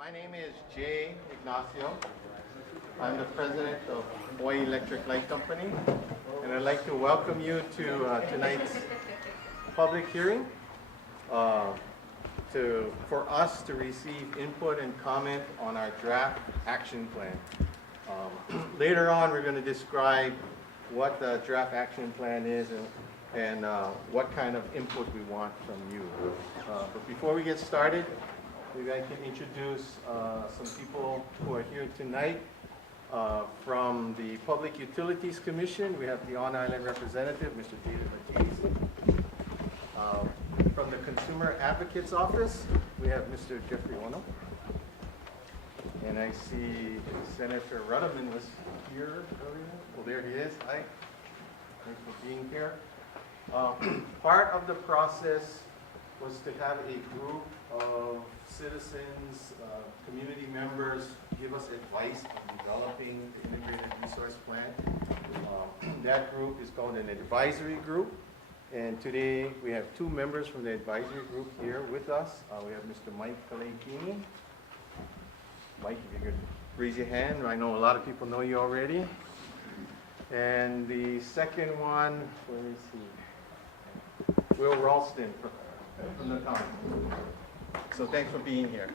My name is Jay Ignacio. I'm the president of Hawaii Electric Light Company, and I'd like to welcome you to tonight's public hearing for us to receive input and comment on our draft action plan. Later on, we're going to describe what the draft action plan is and what kind of input we want from you. But before we get started, maybe I can introduce some people who are here tonight. From the Public Utilities Commission, we have the on-island representative, Mr. David Ortiz. From the Consumer Advocate's Office, we have Mr. Jeffrey Ono. And I see Senator Rudderman was here earlier. Well, there he is. Hi. Thanks for being here. Part of the process was to have a group of citizens, community members, give us advice on developing the integrated resource plan. That group is called an advisory group. And today we have two members from the advisory group here with us. We have Mr. Mike Kalekini. Mike, if you could raise your hand. I know a lot of people know you already. And the second one, where is he? Will Ralston from the county. So thanks for being here.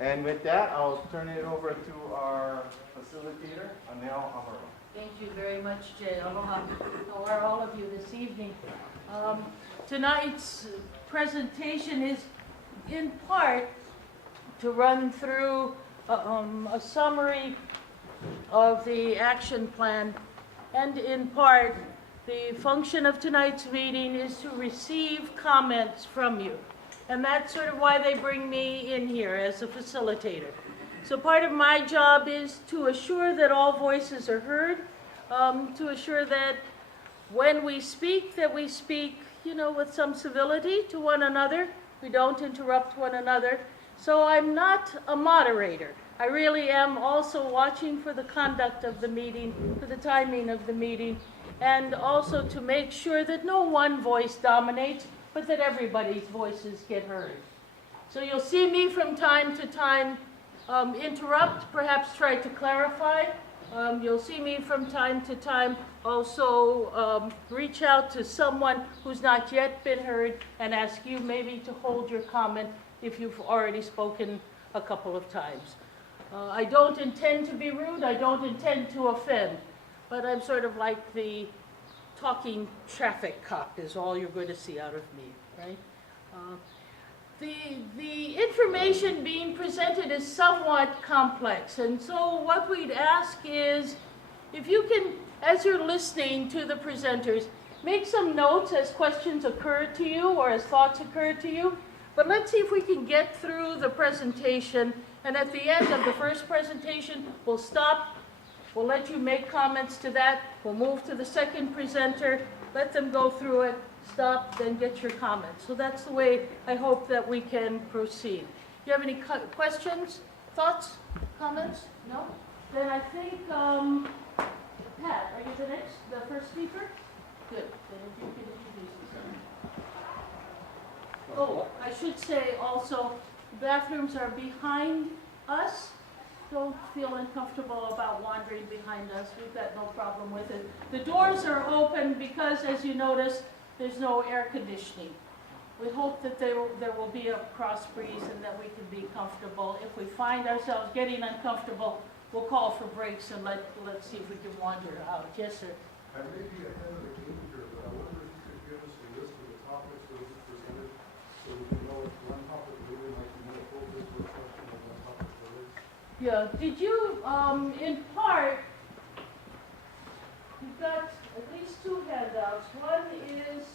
And with that, I'll turn it over to our facilitator, Anel Amaro. Thank you very much, Jay. Aloha. How are all of you this evening? Tonight's presentation is in part to run through a summary of the action plan, and in part the function of tonight's meeting is to receive comments from you. And that's sort of why they bring me in here as a facilitator. So part of my job is to assure that all voices are heard, to assure that when we speak, with some civility to one another. We don't interrupt one another. So I'm not a moderator. I really am also watching for the conduct of the meeting, for the timing of the meeting, and also to make sure that no one voice dominates, but that everybody's voices get heard. So you'll see me from time to time interrupt, perhaps try to clarify. You'll see me from time to time also reach out to someone who's not yet been heard and ask you maybe to hold your comment if you've already spoken a couple of times. I don't intend to be rude, I don't intend to offend, but I'm sort of like the talking traffic cop is all you're going to see out of me, right? The information being presented is somewhat complex, and so what we'd ask is if you can, as you're listening to the presenters, make some notes as questions occur to you or as thoughts occur to you, but let's see if we can get through the presentation, and at the end of the first presentation, we'll stop. We'll let you make comments to that. We'll move to the second presenter, let them go through it, stop, then get your comments. So that's the way I hope that we can proceed. Do you have any questions, thoughts, comments? No? Then I think, Pat, are you the first speaker? Good. Then if you can introduce yourself. Oh, I should say also, the bathrooms are behind us. Don't feel uncomfortable about wandering behind us. We've got no problem with it. The doors are open because, as you notice, there's no air conditioning. We hope that there will be a cross breeze and that we can be comfortable. If we find ourselves getting uncomfortable, we'll call for breaks and let's see if we can wander out. Yes, sir. I may be ahead of the game here, but I wonder if you could give us a list of the topics that were presented so we can know if one topic really might be more focused or question of one topic really. Yeah, did you, in part, you've got at least two handouts. One is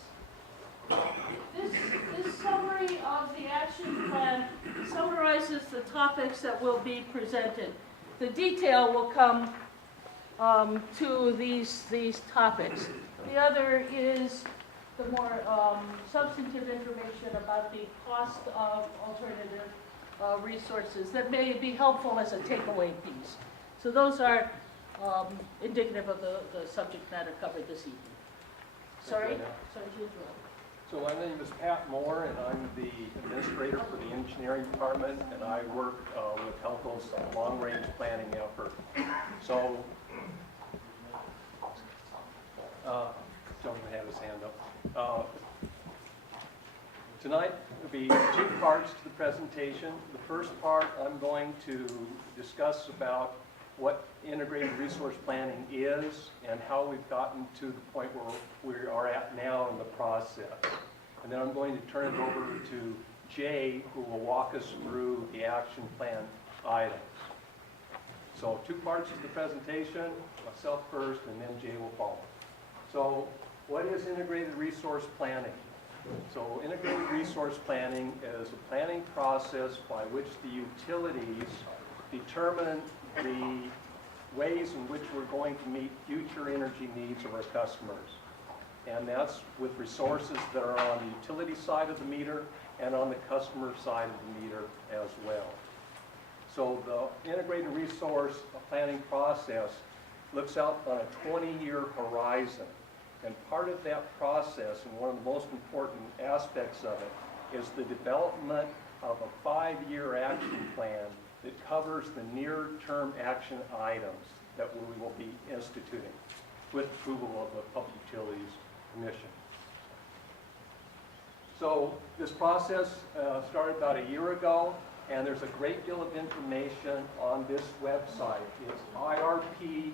this summary of the action plan summarizes the topics that will be presented. The detail will come to these topics. The other is the more substantive information about the cost of alternative resources that may be helpful as a takeaway piece. So those are indicative of the subject matter covered this evening. Sorry to interrupt. So my name is Pat Moore, and I'm the administrator for the engineering department, and I work with HELCO's long-range planning effort. So, gentleman had his hand up. Tonight will be two parts to the presentation. The first part, I'm going to discuss about what integrated resource planning is and how we've gotten to the point where we are at now in the process. And then I'm going to turn it over to Jay, who will walk us through the action plan items. So 2 parts to the presentation, myself first, and then Jay will follow. So what is integrated resource planning? So integrated resource planning is a planning process by which the utilities determine the ways in which we're going to meet future energy needs of our customers. And that's with resources that are on the utility side of the meter and on the customer side of the meter as well. So the integrated resource planning process looks out on a 20-year horizon. And part of that process, and one of the most important aspects of it, is the development of a 5-year action plan that covers the near-term action items that we will be instituting with approval of the Public Utilities Commission. So this process started about a year ago, and there's a great deal of information on this website. It's irpie.com.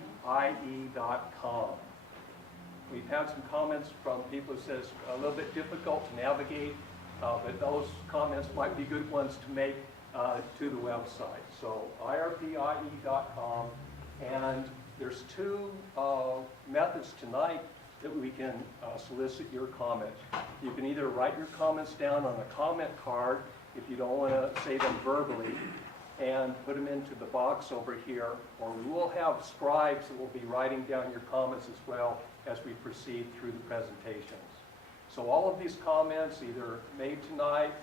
We've had some comments from people who says a little bit difficult to navigate, but those comments might be good ones to make to the website. So irpie.com, and there's 2 methods tonight that we can solicit your comments. You can either write your comments down on a comment card if you don't want to say them verbally, and put them into the box over here, or we will have scribes that will be writing down your comments as well as we proceed through the presentations. So all of these comments, either made tonight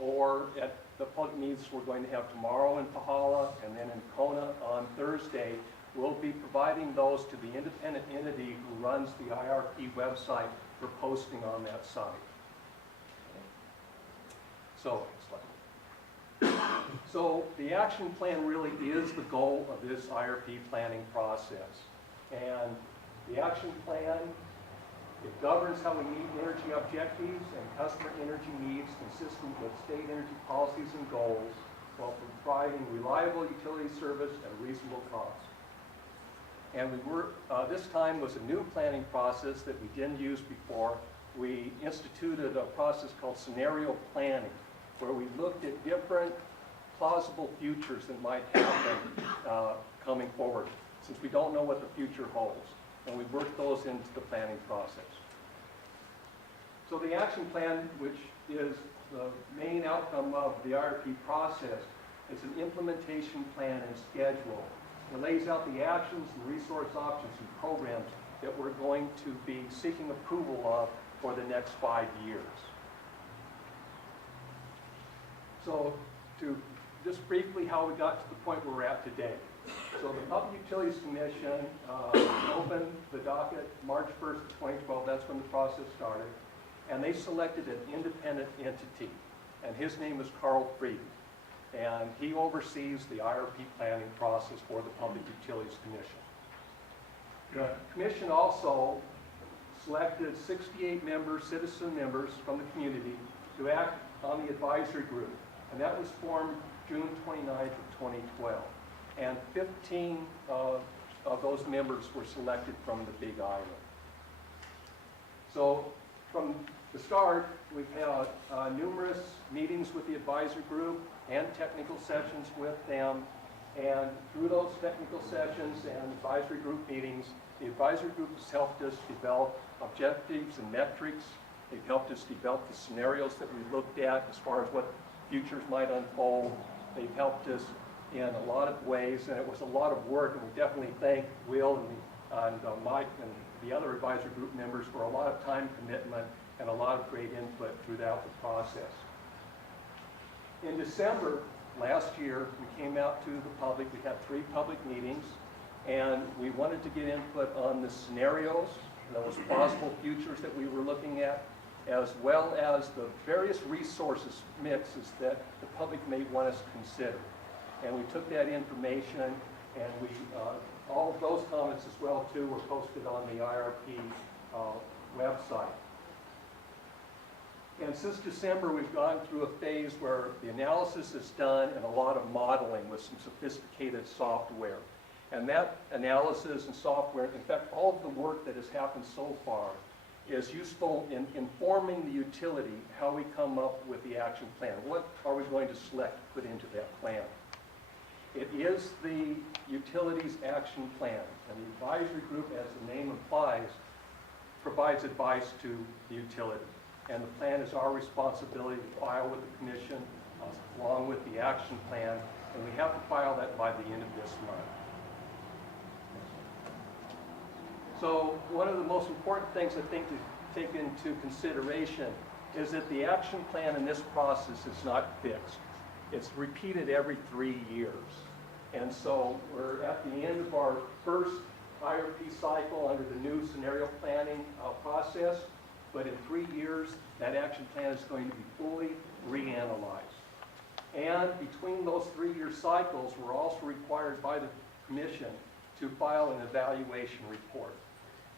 or at the public meetings we're going to have tomorrow in Pahala and then in Kona on Thursday, we'll be providing those to the independent entity who runs the IRP website for posting on that site. So the action plan really is the goal of this IRP planning process. And the action plan, it governs how we meet energy objectives and customer energy needs consistent with state energy policies and goals while providing reliable utility service at a reasonable cost. And this time was a new planning process that we didn't use before. We instituted a process called scenario planning, where we looked at different plausible futures that might happen coming forward, since we don't know what the future holds. And we worked those into the planning process. So the action plan, which is the main outcome of the IRP process, is an implementation plan and schedule. It lays out the actions, the resource options, and programs that we're going to be seeking approval of for the next 5 years. So to just briefly how we got to the point where we're at today. So the Public Utilities Commission opened the docket March 1st, 2012. That's when the process started. And they selected an independent entity. And his name is Carl Frieden. And he oversees the IRP planning process for the Public Utilities Commission. The Commission also selected 68 members, citizen members from the community to act on the advisory group. And that was formed June 29th of 2012. And 15 of those members were selected from the Big Island. So from the start, we've had numerous meetings with the advisory group and technical sessions with them. And through those technical sessions and advisory group meetings, the advisory group has helped us develop objectives and metrics. They've helped us develop the scenarios that we looked at as far as what futures might unfold. They've helped us in a lot of ways, and it was a lot of work, and we definitely thank Will and Mike and the other advisory group members for a lot of time commitment and a lot of great input throughout the process. In December last year, we came out to the public. We had 3 public meetings, and we wanted to get input on the scenarios, those possible futures that we were looking at, as well as the various resources mixes that the public may want us to consider. And we took that information and we, all of those comments as well too were posted on the IRP website. And since December, we've gone through a phase where the analysis is done and a lot of modeling with some sophisticated software. And that analysis and software, in fact, all of the work that has happened so far is useful in informing the utility how we come up with the action plan. What are we going to select to put into that plan? It is the utility's action plan, and the advisory group, as the name implies, provides advice to the utility. And the plan is our responsibility to file with the commission along with the action plan, and we have to file that by the end of this month. So one of the most important things I think to take into consideration is that the action plan in this process is not fixed. It's repeated every 3 years. And so we're at the end of our first IRP cycle under the new scenario planning process, but in 3 years, that action plan is going to be fully reanalyzed. And between those 3-year cycles, we're also required by the commission to file an evaluation report.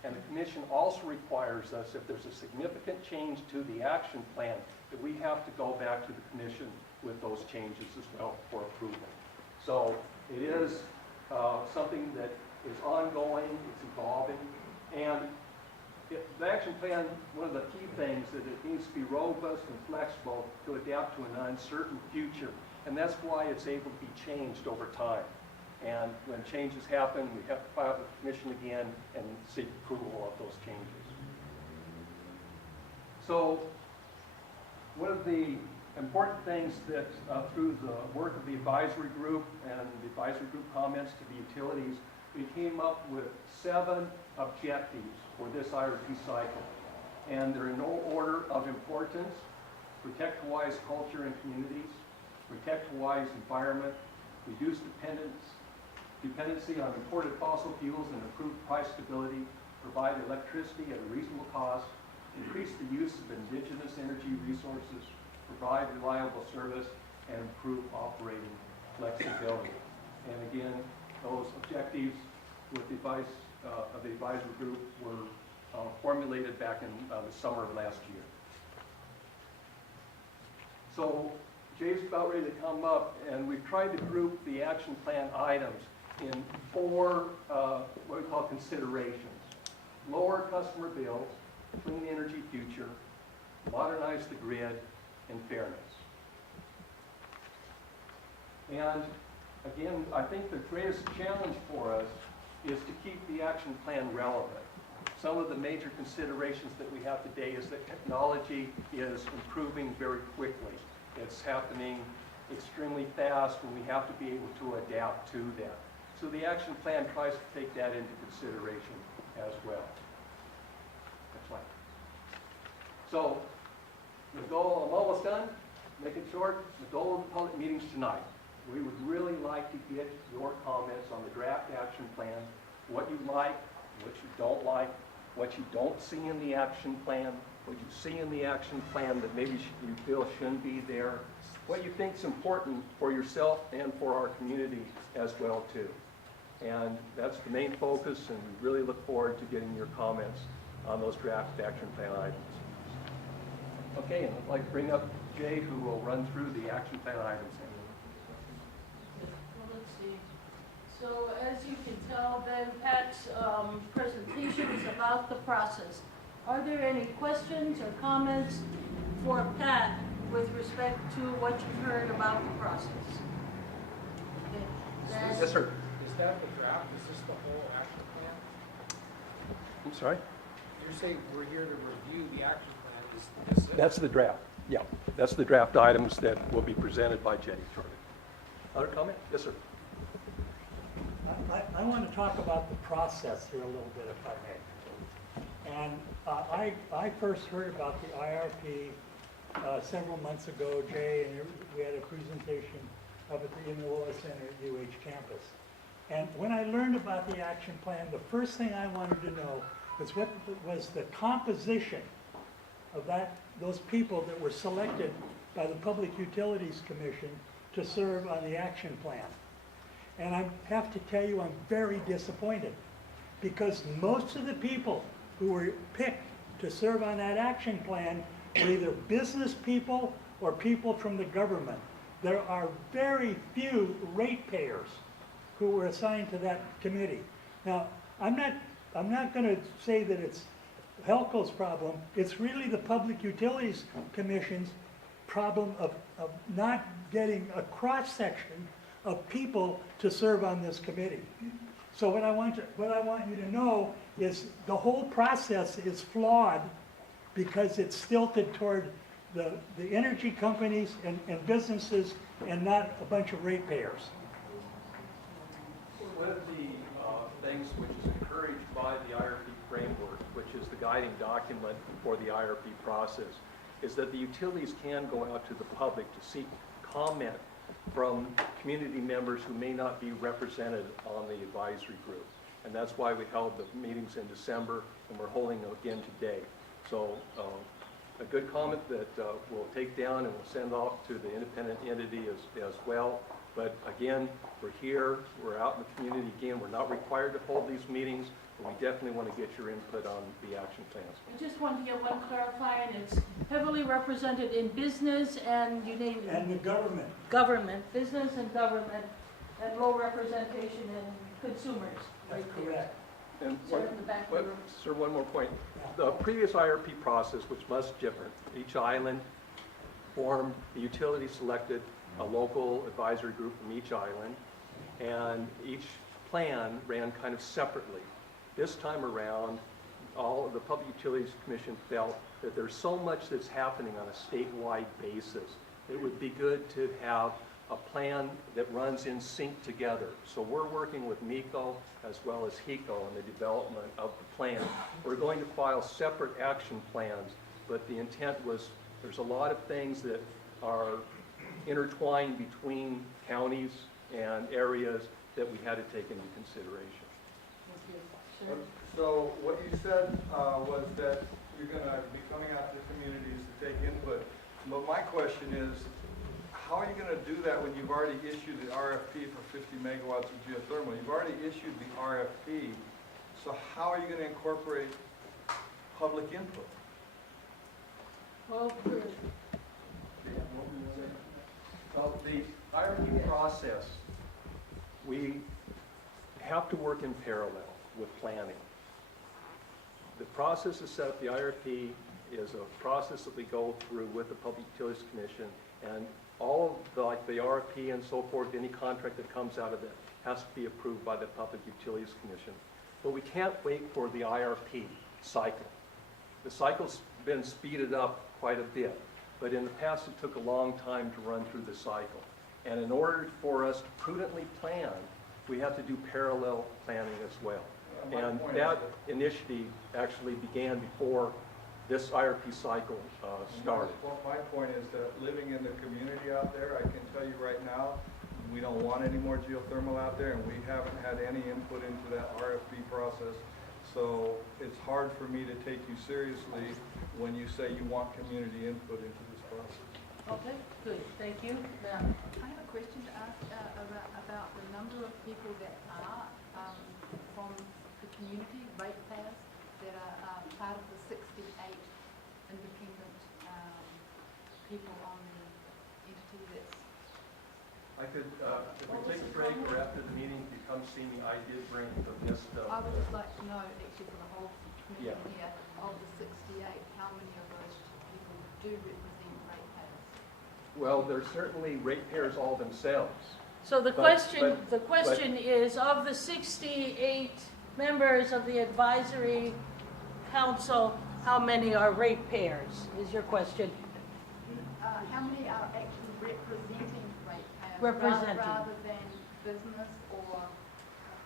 And the commission also requires us, if there's a significant change to the action plan, that we have to go back to the commission with those changes as well for approval. So it is something that is ongoing, it's evolving, and the action plan, one of the key things is that it needs to be robust and flexible to adapt to an uncertain future, and that's why it's able to be changed over time. And when changes happen, we have to file with the commission again and seek approval of those changes. So one of the important things that through the work of the advisory group and the advisory group comments to the utilities, we came up with 7 objectives for this IRP cycle. And they're in no order of importance: protect Hawaii's culture and communities, protect Hawaii's environment, reduce dependency on imported fossil fuels and improve price stability, provide electricity at a reasonable cost, increase the use of indigenous energy resources, provide reliable service, and improve operating flexibility. And again, those objectives with the advice of the advisory group were formulated back in the summer of last year. So Jay's about ready to come up, and we've tried to group the action plan items in 4 what we call considerations: lower customer bills, clean energy future, modernize the grid, and fairness. And again, I think the greatest challenge for us is to keep the action plan relevant. Some of the major considerations that we have today is that technology is improving very quickly. It's happening extremely fast, and we have to be able to adapt to that. So the action plan tries to take that into consideration as well. Next slide. So the goal, I'm almost done, make it short. The goal of the public meetings tonight: we would really like to get your comments on the draft action plan, what you like, what you don't like, what you don't see in the action plan, what you see in the action plan that maybe you feel shouldn't be there, what you think is important for yourself and for our community as well too. And that's the main focus, and we really look forward to getting your comments on those draft action plan items. Okay, and I'd like to bring up Jay, who will run through the action plan items. Well, let's see. So as you can tell, then Pat's presentation is about the process. Are there any questions or comments for Pat with respect to what you've heard about the process? Okay. Then- Yes, sir. Is that the draft? Is this the whole action plan? I'm sorry? You're saying we're here to review the action plan. Is this it? That's the draft. Yeah, that's the draft items that will be presented by Jay shortly. Other comment? Yes, sir. I want to talk about the process here a little bit, if I may. And I first heard about the IRP several months ago, Jay, and we had a presentation of it in the Willis Center at UH campus. And when I learned about the action plan, the first thing I wanted to know was what was the composition of those people that were selected by the Public Utilities Commission to serve on the action plan. And I have to tell you, I'm very disappointed, because most of the people who were picked to serve on that action plan were either business people or people from the government. There are very few ratepayers who were assigned to that committee. Now, I'm not going to say that it's HELCO's problem. It's really the Public Utilities Commission's problem of not getting a cross-section of people to serve on this committee. So what I want you to know is the whole process is flawed because it's stilted toward the energy companies and businesses and not a bunch of ratepayers. One of the things which is encouraged by the IRP framework, which is the guiding document for the IRP process, is that the utilities can go out to the public to seek comment from community members who may not be represented on the advisory group. And that's why we held the meetings in December, and we're holding them again today. So a good comment that we'll take down and we'll send off to the independent entity as well. But again, we're here, we're out in the community again. We're not required to hold these meetings, but we definitely want to get your input on the action plans. I just want to get one clarifying. It's heavily represented in business and you name it. And the government. Government, business and government, and low representation in consumers. That's right there. correct. And Sir, in the back of the room. sir, one more point. The previous IRP process was much different. Each island formed, the utility selected a local advisory group from each island, and each plan ran kind of separately. This time around, all of the Public Utilities Commission felt that there's so much that's happening on a statewide basis. It would be good to have a plan that runs in sync together. So we're working with MECO as well as HECO in the development of the plan. We're going to file separate action plans, but the intent was there's a lot of things that are intertwined between counties and areas that we had to take into consideration. Sure. So what you said was that you're going to be coming out to communities to take input. But my question is, how are you going to do that when you've already issued the RFP for 50 megawatts of geothermal? You've already issued the RFP. So how are you going to incorporate public input? Well, Well, the IRP process, we have to work in parallel with planning. The process is set up, the IRP is a process that we go through with the Public Utilities Commission, and all of the, like the RFP and so forth, any contract that comes out of it has to be approved by the Public Utilities Commission. But we can't wait for the IRP cycle. The cycle's been speeded up quite a bit, but in the past it took a long time to run through the cycle. And in order for us to prudently plan, we have to do parallel planning as well. And that initiative actually began before this IRP cycle started. Well, my point is that living in the community out there, I can tell you right now, we don't want any more geothermal out there, and we haven't had any input into that RFP process. So it's hard for me to take you seriously when you say you want community input into this process. okay, good, thank you. Now, I have a question to ask about the number of people that are from the community, ratepayers, that are part of the 68 independent people on the entity that's... I could, if we take a break or after the meeting, if you come see me, I did bring the list of... I would just like to know, actually, for the whole community Yeah. here, of the 68, how many of those people do represent ratepayers? Well, they're certainly ratepayers all themselves. so the But- question is, of the 68 members of the advisory council, how many are ratepayers, is your question? How many are actually representing ratepayers? Representing. Rather than business or Or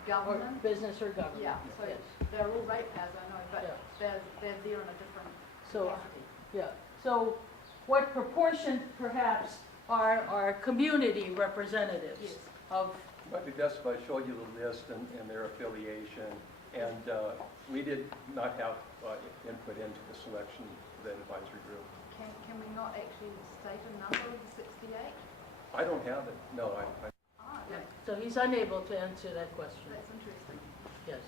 government? business or government? Yeah, so Yes. they're all ratepayers, I know, but Yeah. they're there in a different So, capacity. yeah, so what proportion perhaps are community representatives Yes. of, Might be best if I show you the list and their affiliation. And we did not have input into the selection of that advisory group. Can we not actually state a number of the 68? I don't have it, no, Ah, So he's unable to answer that question. that's interesting. Yes.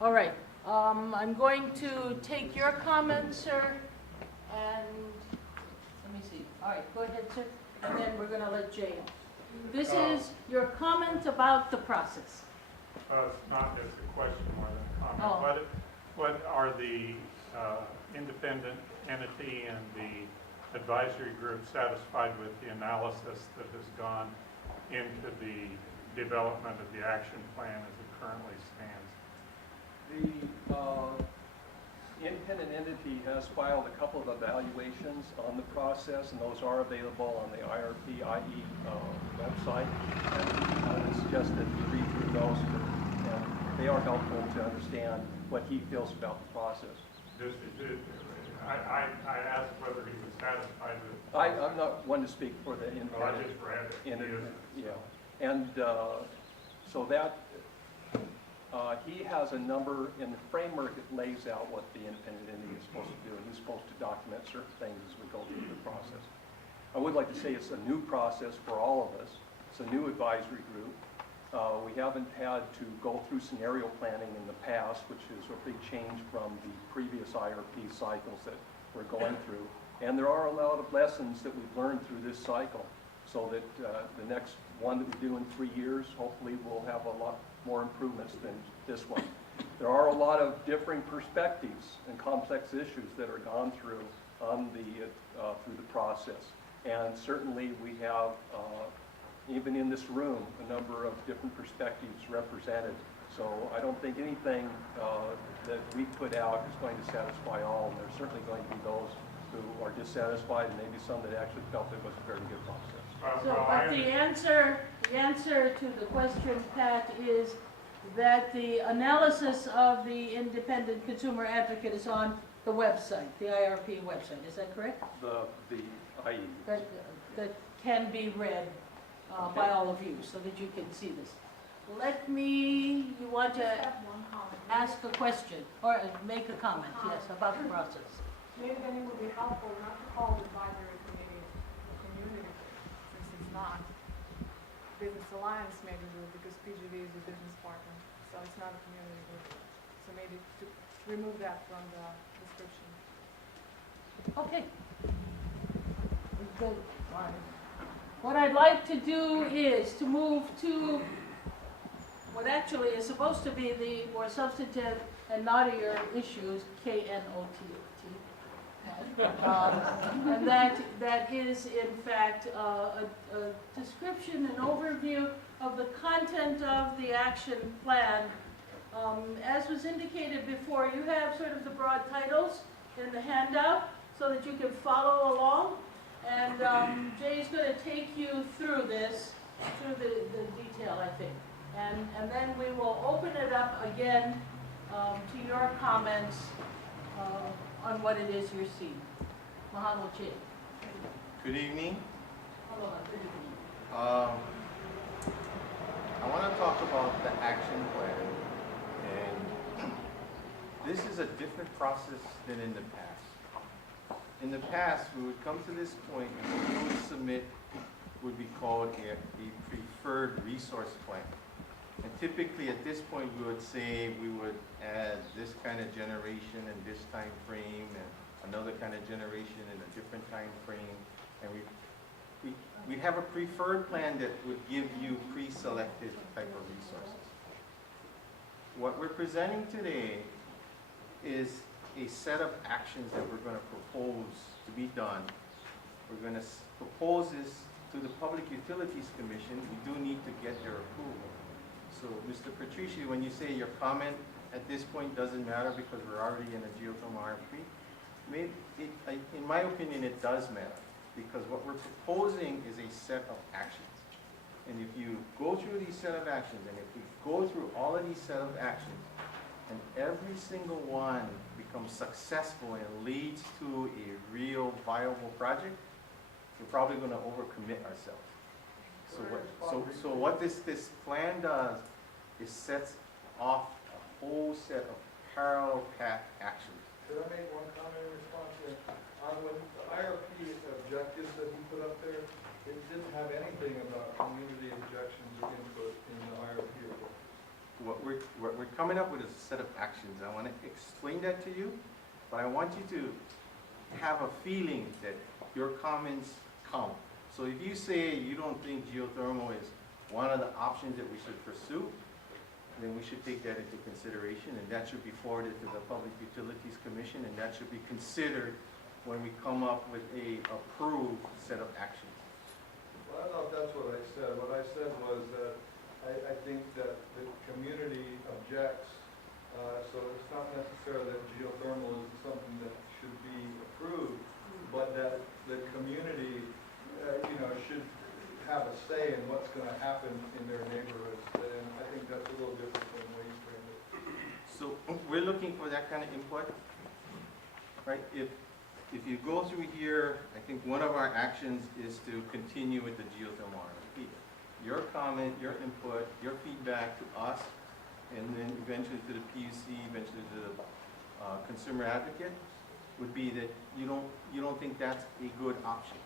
All right. I'm going to take your comments, sir, and let me see. All right, go ahead, sir, and then we're going to let Jay. This is your comment about the process. It's not just a question more than a Oh. comment. What are the independent entity and the advisory group satisfied with the analysis that has gone into the development of the action plan as it currently stands? The independent entity has filed a couple of evaluations on the process, and those are available on the IRP IE website. And I would suggest that you read through those, and they are helpful to understand what he feels about the process. I asked whether he was satisfied with. I'm not one to speak for the independent. Well, I just read it. He Independent, isn't, so. yeah. And so that, he has a number in the framework that lays out what the independent entity is supposed to do, and he's supposed to document certain things as we go through the process. I would like to say it's a new process for all of us. It's a new advisory group. We haven't had to go through scenario planning in the past, which is a big change from the previous IRP cycles that we're going through. And there are a lot of lessons that we've learned through this cycle, so that the next one that we do in 3 years, hopefully we'll have a lot more improvements than this one. There are a lot of differing perspectives and complex issues that are gone through on through the process. And certainly we have, even in this room, a number of different perspectives represented. So I don't think anything that we put out is going to satisfy all, and there's certainly going to be those who are dissatisfied, and maybe some that actually felt it was a very good process. So, but the answer to the question, Pat, is that the analysis of the independent consumer advocate is on the website, the IRP website. Is that correct? The IE. That can be read by all of you, so that you can see this. You want to Just have one comment. ask a question or make a comment, yes, about the process. Maybe then it would be helpful not to call the advisory committee a community group, since it's not. Business Alliance maybe will, because PGV is a business partner, so it's not a community group. So maybe to remove that from the description. Okay. Good. What I'd like to do is to move to what actually is supposed to be the more substantive and knottier issues, KNOT. And that is, in fact, a description, an overview of the content of the action plan. As was indicated before, you have sort of the broad titles in the handout so that you can follow along. And Jay's going to take you through this, through the detail, I think. And then we will open it up again to your comments on what it is you're seeing. Mahalo, Jay. Good evening. Aloha, good evening. I want to talk about the action plan, and this is a different process than in the past. In the past, we would come to this point and what we would submit would be called a preferred resource plan. And typically at this point, we would say we would add this kind of generation in this time frame and another kind of generation in a different time frame. And we'd have a preferred plan that would give you pre-selected type of resources. What we're presenting today is a set of actions that we're going to propose to be done. We're going to propose this to the Public Utilities Commission. We do need to get their approval. So, Mr. Patrici, when you say your comment at this point doesn't matter because we're already in a geothermal RFP, in my opinion, it does matter because what we're proposing is a set of actions. And if you go through these set of actions, and if we go through all of these set of actions, and every single one becomes successful and leads to a real viable project, we're probably going to overcommit ourselves. So what this plan does is sets off a whole set of parallel path actions. Could I make one comment in response to that? anything about community objections or input in the IRP report? What we're coming up with is a set of actions. I want to explain that to you, but I want you to have a feeling that your comments count. So if you say you don't think geothermal is one of the options that we should pursue, then we should take that into consideration, and that should be forwarded to the Public Utilities Commission, and that should be considered when we come up with a approved set of actions. Well, I don't know if that's what I said. What I said was that I think that the community objects, so it's not necessarily that geothermal is something that should be approved, but that the community, should have a say in what's going to happen in their neighborhoods. And I think that's a little different than the way you framed it. So we're looking for that kind of input, right? If you go through here, I think one of our actions is to continue with the geothermal RFP. Your comment, your input, your feedback to us, and then eventually to the PUC, eventually to the consumer advocate, would be that you don't think that's a good option.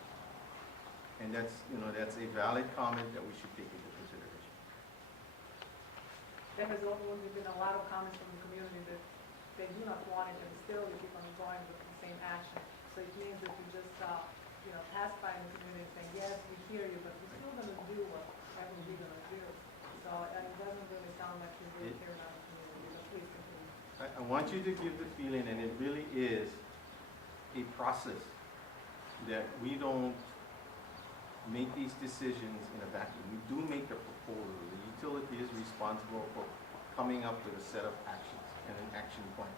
And that's a valid comment that we should take into consideration. There has also been a lot of comments from the community that they do not want it, and still we keep on going with the same action. So it means that we just, pacifying the community, saying, yes, we hear you, but we're still gonna do whatever we're gonna do. So, and it doesn't really sound like we really care about the community, so please continue. I want you to give the feeling, and it really is a process, that we don't make these decisions in a vacuum. We do make a proposal. The utility is responsible for coming up with a set of actions and an action plan.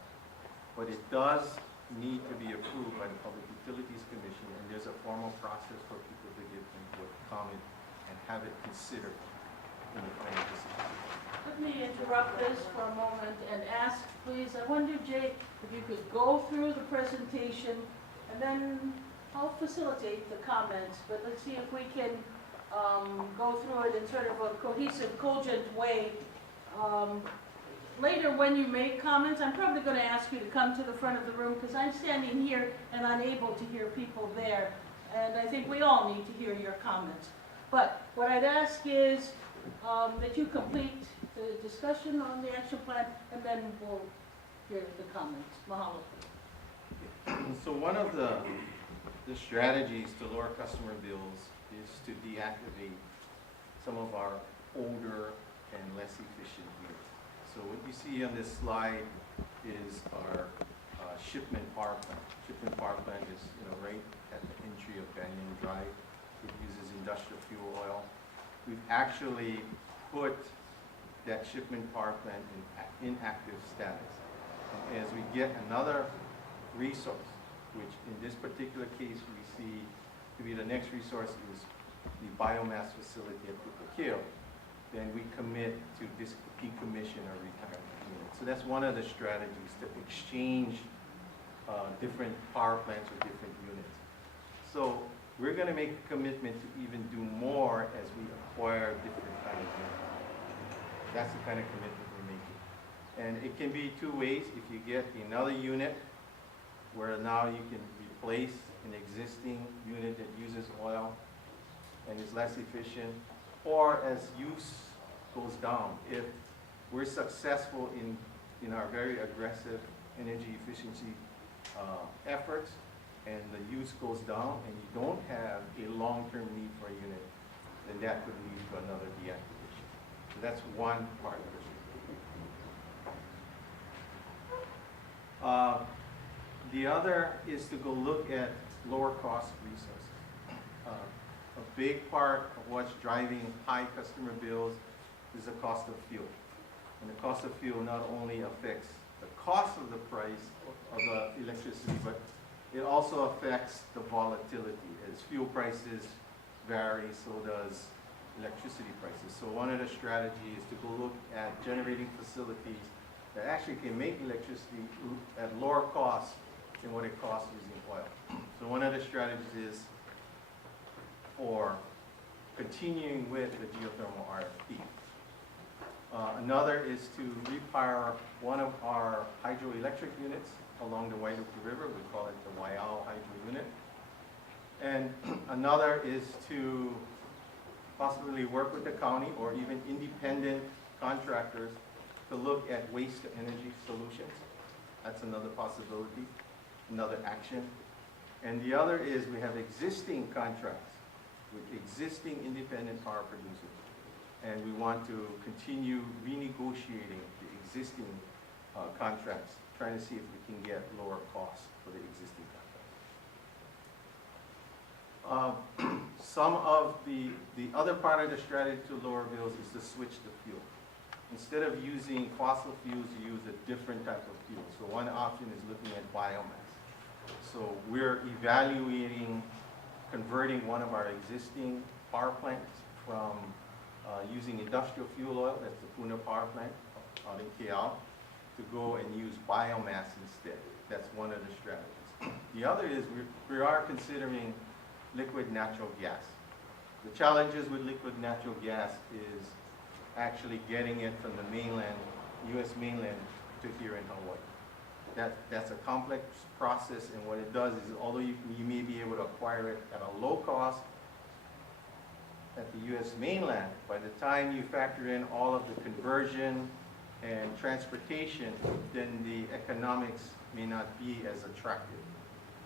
But it does need to be approved by the Public Utilities Commission, and there's a formal process for people to give input, comment, and have it considered in the final decision. Let me interrupt this for a moment and ask, please, I wonder, Jay, if you could go through the presentation, and then I'll facilitate the comments, but let's see if we can go through it in sort of a cohesive, cogent way. Later, when you make comments, I'm probably going to ask you to come to the front of the room, because I'm standing here and unable to hear people there, and I think we all need to hear your comments. But what I'd ask is that you complete the discussion on the action plan, and then we'll hear the comments. Mahalo. So one of the strategies to lower customer bills is to deactivate some of our older and less efficient units. So what you see on this slide is our shipment power plant. Shipment power plant is right at the entry of Banyan Drive. It uses industrial fuel oil. We've actually put that shipment power plant in inactive status. And as we get another resource, which in this particular case we see to be the next resource is the biomass facility at Keahole, then we commit to decommission or retirement units. So that's one of the strategies, to exchange different power plants or different units. So we're going to make a commitment to even do more as we acquire different kind of units. That's the kind of commitment we're making. And it can be two ways. If you get another unit where now you can replace an existing unit that uses oil and is less efficient, or as use goes down. If we're successful in our very aggressive energy efficiency efforts, and the use goes down, and you don't have a long-term need for a unit, then that could lead to another deactivation. So that's one part of it. The other is to go look at lower cost resources. A big part of what's driving high customer bills is the cost of fuel. And the cost of fuel not only affects the cost of the price of the electricity, but it also affects the volatility. As fuel prices vary, so does electricity prices. So one of the strategies is to go look at generating facilities that actually can make electricity at lower cost than what it costs using oil. So one of the strategies is for continuing with the geothermal RFP. Another is to repower one of our hydroelectric units along the Wailuku River. We call it the Walau Hydro unit. And another is to possibly work with the county or even independent contractors to look at waste to energy solutions. That's another possibility, another action. And the other is we have existing contracts with existing independent power producers. And we want to continue renegotiating the existing contracts, trying to see if we can get lower costs for the existing contracts. Some of the other part of the strategy to lower bills is to switch the fuel. Instead of using fossil fuels, you use a different type of fuel. So one option is looking at biomass. So we're evaluating converting one of our existing power plants from using industrial fuel oil, that's the Puna power plant out in Keahole, to go and use biomass instead. That's one of the strategies. The other is we are considering liquid natural gas. The challenges with liquid natural gas is actually getting it from the mainland, U.S. mainland, to here in Hawaii. That's a complex process, and what it does is, although you may be able to acquire it at a low cost at the U.S. mainland, by the time you factor in all of the conversion and transportation, then the economics may not be as attractive.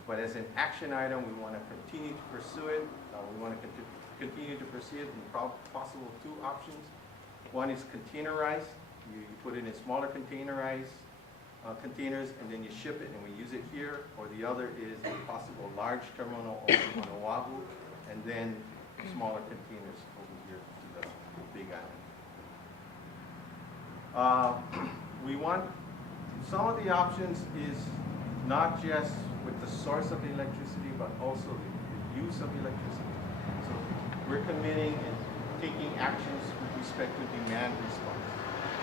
But as an action item, we want to continue to pursue it. We want to continue to pursue it in possible two options. One is containerized. You put it in smaller containerized containers, and then you ship it, and we use it here. Or the other is a possible large terminal on Oahu, and then smaller containers over here to the Big Island. We want, some of the options is not just with the source of the electricity, but also the use of electricity. So we're committing and taking actions with respect to demand response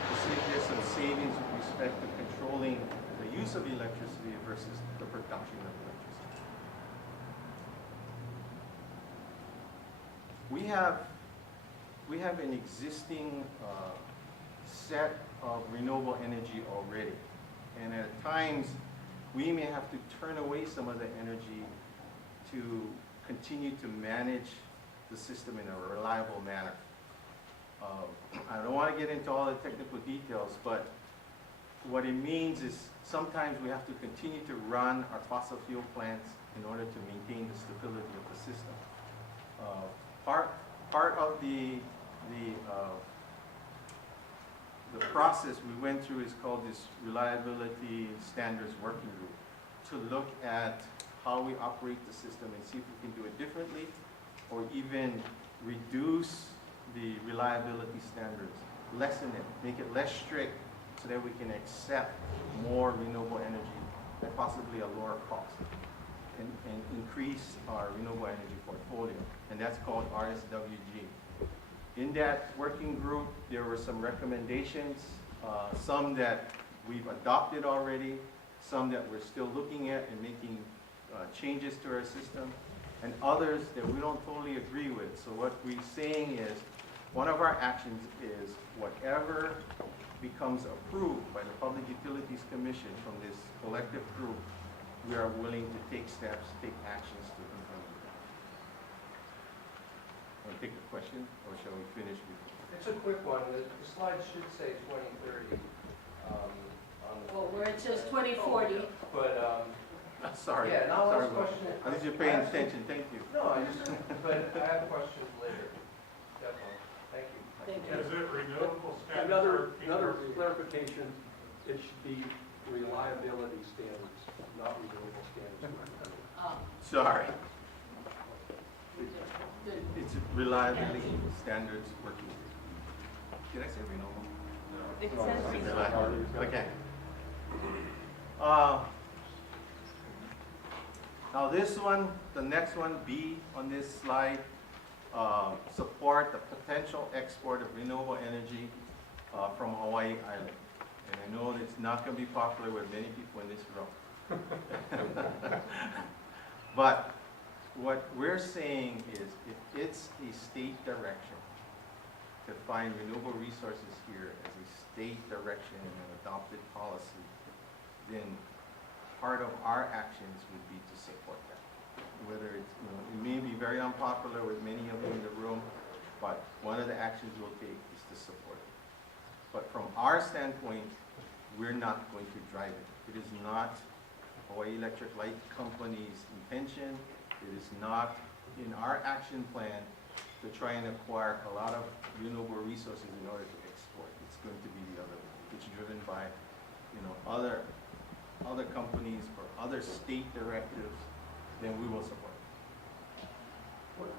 to see if there's some savings with respect to controlling the use of electricity versus the production of electricity. We have an existing set of renewable energy already, and at times we may have to turn away some of the energy to continue to manage the system in a reliable manner. I don't want to get into all the technical details, but what it means is sometimes we have to continue to run our fossil fuel plants in order to maintain the stability of the system. Part of the process we went through is called this Reliability Standards Working Group, to look at how we operate the system and see if we can do it differently, or even reduce the reliability standards, lessen it, make it less strict, so that we can accept more renewable energy at possibly a lower cost, and increase our renewable energy portfolio, and that's called RSWG. In that working group, there were some recommendations, some that we've adopted already, some that we're still looking at and making changes to our system, and others that we don't totally agree with. So what we're saying is, one of our actions is whatever becomes approved by the Public Utilities Commission from this collective group, we are willing to take steps, take actions to implement that. Want to take a question, or shall we finish before? It's a quick one. The slide should say 2030 on the... Well, where it says 2040. But, sorry. yeah, now sorry, last question. I think you're paying attention, thank you. No, but I have questions later. Definitely. Thank you. Thank Is you. it renewable standards? Another clarification, it should be reliability standards, not renewable standards. Sorry. Good. It's reliability standards working group. Did I say renewable? It says Reliability. Okay. Now this one, the next one, B on this slide, support the potential export of renewable energy from Hawaii Island. And I know it's not going to be popular with many people in this room. But what we're saying is, if it's a state direction to find renewable resources here as a state direction and an adopted policy, then part of our actions would be to support that. Whether it's, it may be very unpopular with many of you in the room, but one of the actions we'll take is to support it. But from our standpoint, we're not going to drive it. It is not Hawaii Electric Light Company's intention. It is not in our action plan to try and acquire a lot of renewable resources in order to export. It's going to be the other way. It's driven by, other companies or other state directives, then we will support it.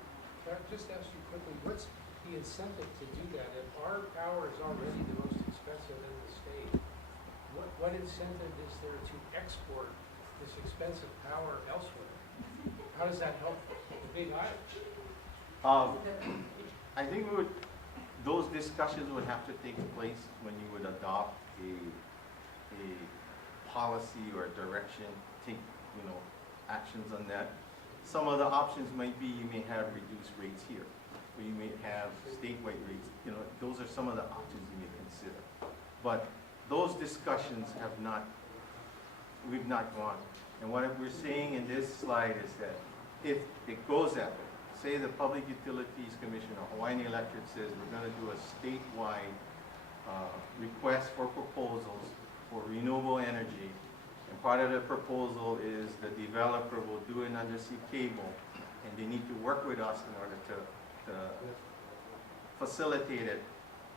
Can I just ask you quickly, what's the incentive to do that? If our power is already the most expensive in the state, what incentive is there to export this expensive power elsewhere? How does that help the big island? I think those discussions would have to take place when you would adopt a policy or a direction, take, actions on that. Some of the options might be you may have reduced rates here, or you may have statewide rates. Those are some of the options you may consider. But those discussions we've not gone. And what we're saying in this slide is that if it goes that way, say the Public Utilities Commission or Hawaiian Electric says we're going to do a statewide request for proposals for renewable energy, and part of the proposal is the developer will do an undersea cable, and they need to work with us in order to facilitate it,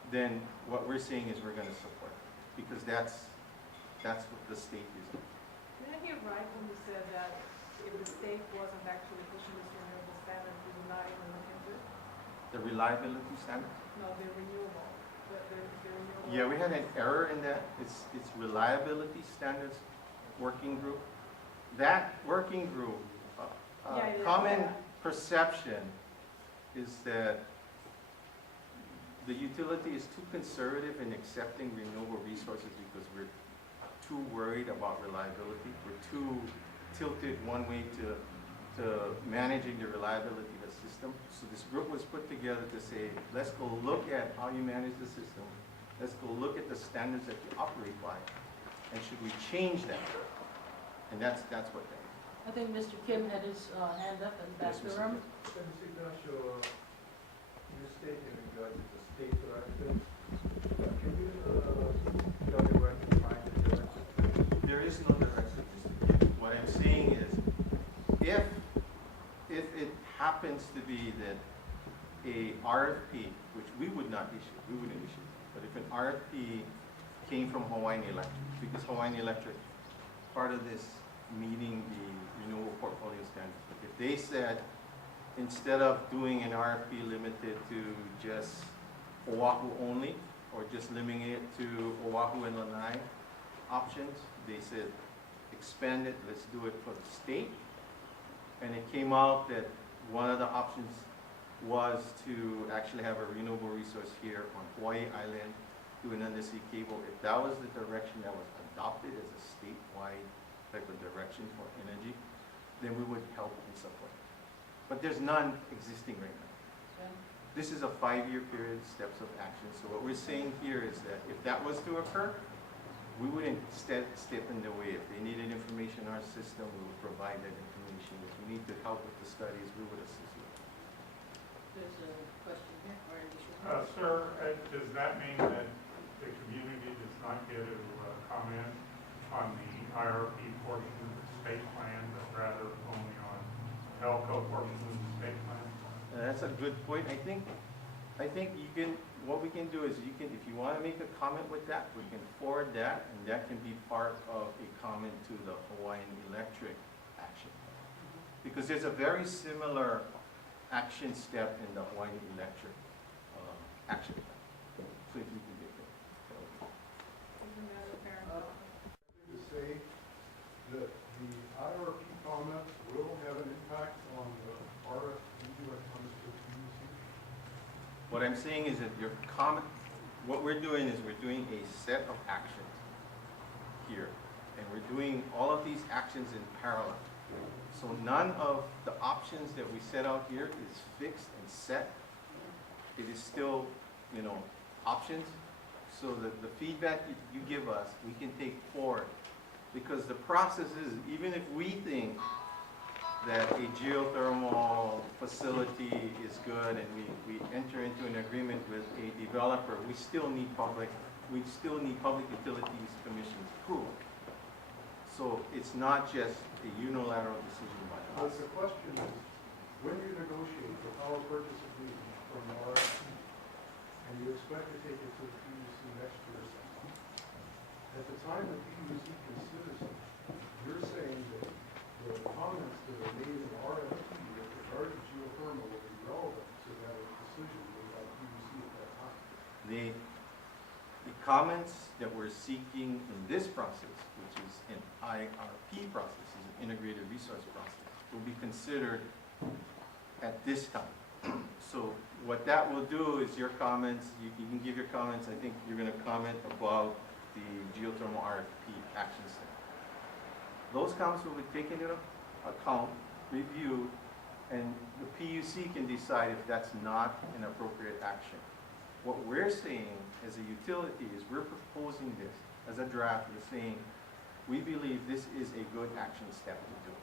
then what we're saying is we're going to support it, because that's what the state is doing. Did I hear right when you said that if the state wasn't actually pushing this renewable standard, we would not even look into it? The reliability standard? No, the renewable, the renewable. Yeah, we had an error in that. It's reliability standards working group. That working group, common perception is that the utility is too conservative in accepting renewable resources because we're too worried about reliability. We're too tilted one way to managing the reliability of the system. So this group was put together to say, let's go look at how you manage the system. Let's go look at the standards that you operate by. And should we change that? And that's what that is. I think Mr. Kim had his hand up in the back of the room. Mr. Ignacio, you state in regard to the state directive, can you tell me where to find the directive? There is no directive. What I'm saying is, if it happens to be that a RFP, which we would not issue, we wouldn't issue, but if an RFP came from Hawaiian Electric, because Hawaiian Electric, part of this meeting the Renewable Portfolio Standards, if they said, instead of doing an RFP limited to just Oahu only, or just limiting it to Oahu and Lanai options, they said, expand it, let's do it for the state. And it came out that one of the options was to actually have a renewable resource here on Hawaii Island, do an undersea cable. If that was the direction that was adopted as a statewide type of direction for energy, then we would help and support. But there's none existing right now. This is a 5-year period, steps of action. So what we're saying here is that if that was to occur, we wouldn't step in the way. If they needed information in our system, we would provide that information. If you need to help with the studies, we would assist you. There's a question here, or additional Sir, does that mean that the community does not get to comment on the IRP portion of the state plan, but rather only on HELCO portion of the state plan? That's a good point. I think you can, what we can do is you can, if you want to make a comment with that, we can forward that, and that can be part of a comment to the Hawaiian Electric action. Because there's a very similar action step in the Hawaiian Electric action plan. So if you can get that. Isn't that apparent? To say that the IRP comments will have an impact on the RFP when it comes to PUC? What I'm saying is that your comment, what we're doing is we're doing a set of actions here. And we're doing all of these actions in parallel. So none of the options that we set out here is fixed and set. It is still, options. So that the feedback you give us, we can take forward. Because the process is, even if we think that a geothermal facility is good and we enter into an agreement with a developer, we still need Public Utilities Commission's approval. So it's not just a unilateral decision by But us. the question is, when you negotiate the power purchase agreement from the RFP, and you expect to take it to the PUC next year sometime, at the time the PUC considers it, you're saying that the comments that are made in the RFP with regard to geothermal will be relevant to that decision made by the PUC at that time. The comments that we're seeking in this process, which is an IRP process, is an integrated resource process, will be considered at this time. So what that will do is your comments, you can give your comments, I think you're going to comment about the geothermal RFP action step. Those comments will be taken into account, reviewed, and the PUC can decide if that's not an appropriate action. What we're saying as a utility is we're proposing this as a draft. We're saying we believe this is a good action step to do.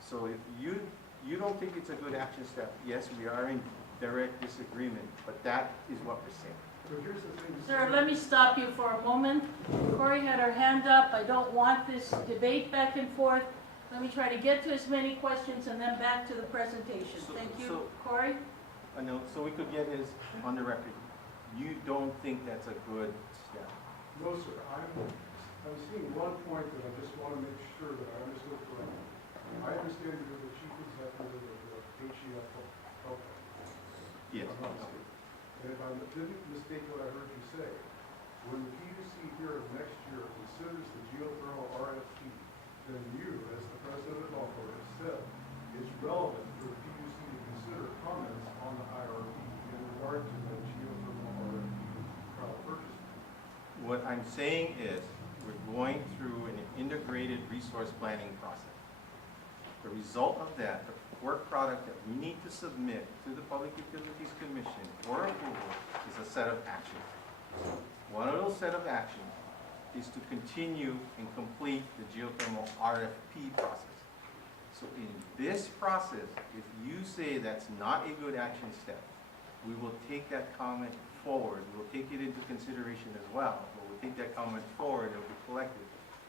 So if you don't think it's a good action step, yes, we are in direct disagreement, but that is what we're saying. So here's the thing. Sir, let me stop you for a moment. Corey had her hand up. I don't want this debate back and forth. Let me try to get to as many questions and then back to the presentation. Thank you. Corey? I know, so we could get his on the record. You don't think that's a good step? No, sir. I'm seeing one point that I just want to make sure that I understood correctly. I understand you're the chief executive of the HELCO. Yes. I'm not mistaken. And if I didn't mistake what I heard you say, when the PUC here of next year considers the geothermal RFP, then you, as the president of HELCO, have said it's relevant for the PUC to consider comments on the IRP in regard to the geothermal RFP power purchase. What I'm saying is we're going through an integrated resource planning process. The result of that, the work product that we need to submit to the Public Utilities Commission for approval is a set of actions. One of those set of actions is to continue and complete the geothermal RFP process. So in this process, if you say that's not a good action step, we will take that comment forward. We'll take it into consideration as well. But we'll take that comment forward, it will be collected.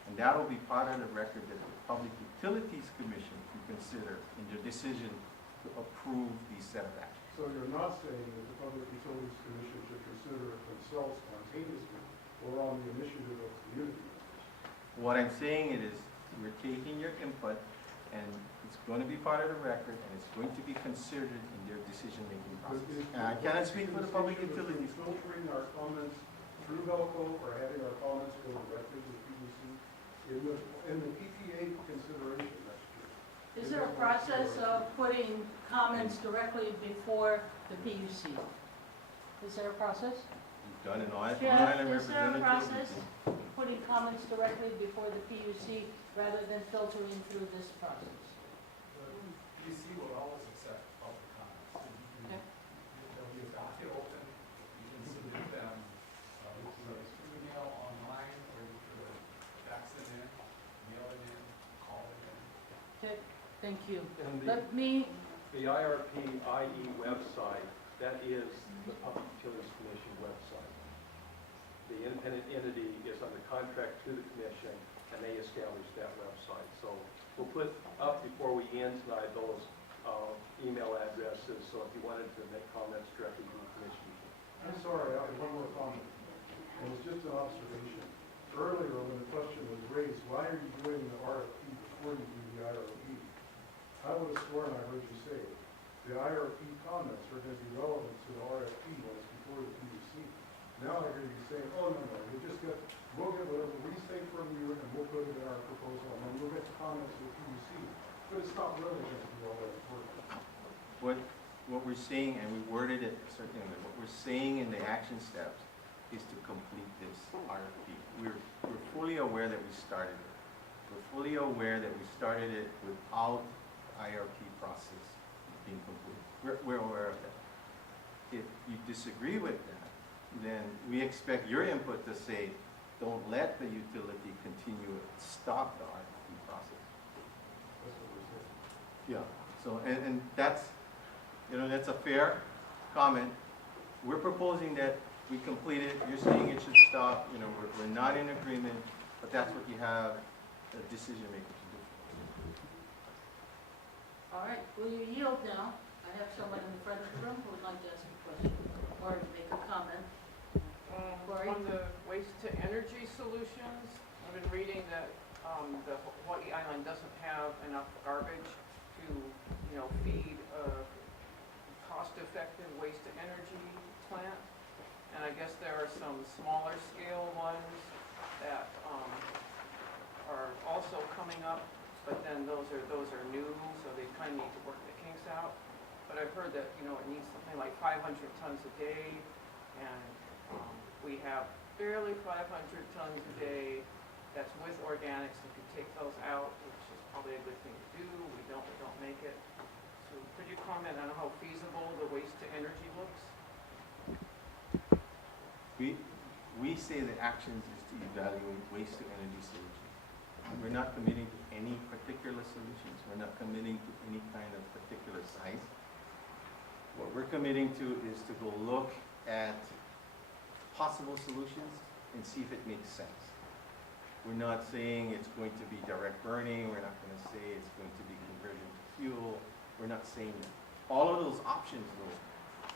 And that will be part of the record that the Public Utilities Commission can consider in their decision to approve these set of actions. So you're not saying that the Public Utilities Commission should consider it themselves spontaneously or on the initiative of community members? What I'm saying is we're taking your input and it's going to be part of the record and it's going to be considered in their decision-making process. And I cannot speak for the Public Utilities. Filtering our comments through HELCO or having our comments go directly to the PUC in the PPA consideration next year. Is there a process of putting comments directly before the PUC? Is there a process? We've done an audit. Jeff, is there a process putting comments directly before the PUC rather than filtering through this process? The PUC will always accept public comments. Okay. There'll be a docket open, you can submit them, through email, online, or you could fax it in, mail it in, call it in. Okay, thank you. And Let me, the IRP IE website, that is the Public Utilities Commission website. The independent entity is under contract to the commission, and they establish that website. So we'll put up before we end tonight those email addresses, so if you wanted to make comments directly to the commission. I'm sorry, I have one more comment. And it's just an observation. Earlier, when the question was raised, why are you doing the RFP before you do the IRP? I would have sworn I heard you say the IRP comments are going to be relevant to the RFP when it's before the PUC. Now I hear you saying, oh, no, we'll get whatever we say from you and we'll put it in our proposal and then we'll get the comments to the PUC. But it's not really going to be all that important. What we're saying, and we worded it a certain way, what we're saying in the action steps is to complete this RFP. We're fully aware that we started it. We're fully aware that we started it without IRP process being complete. We're aware of that. If you disagree with that, then we expect your input to say, don't let the utility continue, stop the RFP process. That's what we're saying. Yeah, so, and that's, you know, that's a fair comment. We're proposing that we complete it, you're saying it should stop, you know, we're not in agreement, but that's what you have a decision maker to do. All right, will you yield now? I have someone in the front of the room who would like to ask a question or make a comment. Lori? On the waste to energy solutions, I've been reading that the Hawaii Island doesn't have enough garbage to, you know, feed a cost-effective waste to energy plant. And I guess there are some smaller scale ones that are also coming up, but then those are new, so they kind of need to work the kinks out. But I've heard that, you know, it needs something like 500 tons a day, and we have barely 500 tons a day that's with organics. If you take those out, which is probably a good thing to do, we don't make it. So could you comment on how feasible the waste to energy looks? We say the actions is to evaluate waste to energy solutions. We're not committing to any particular solutions. We're not committing to any kind of particular size. What we're committing to is to go look at possible solutions and see if it makes sense. We're not saying it's going to be direct burning. We're not going to say it's going to be conversion to fuel. We're not saying that. All of those options, though,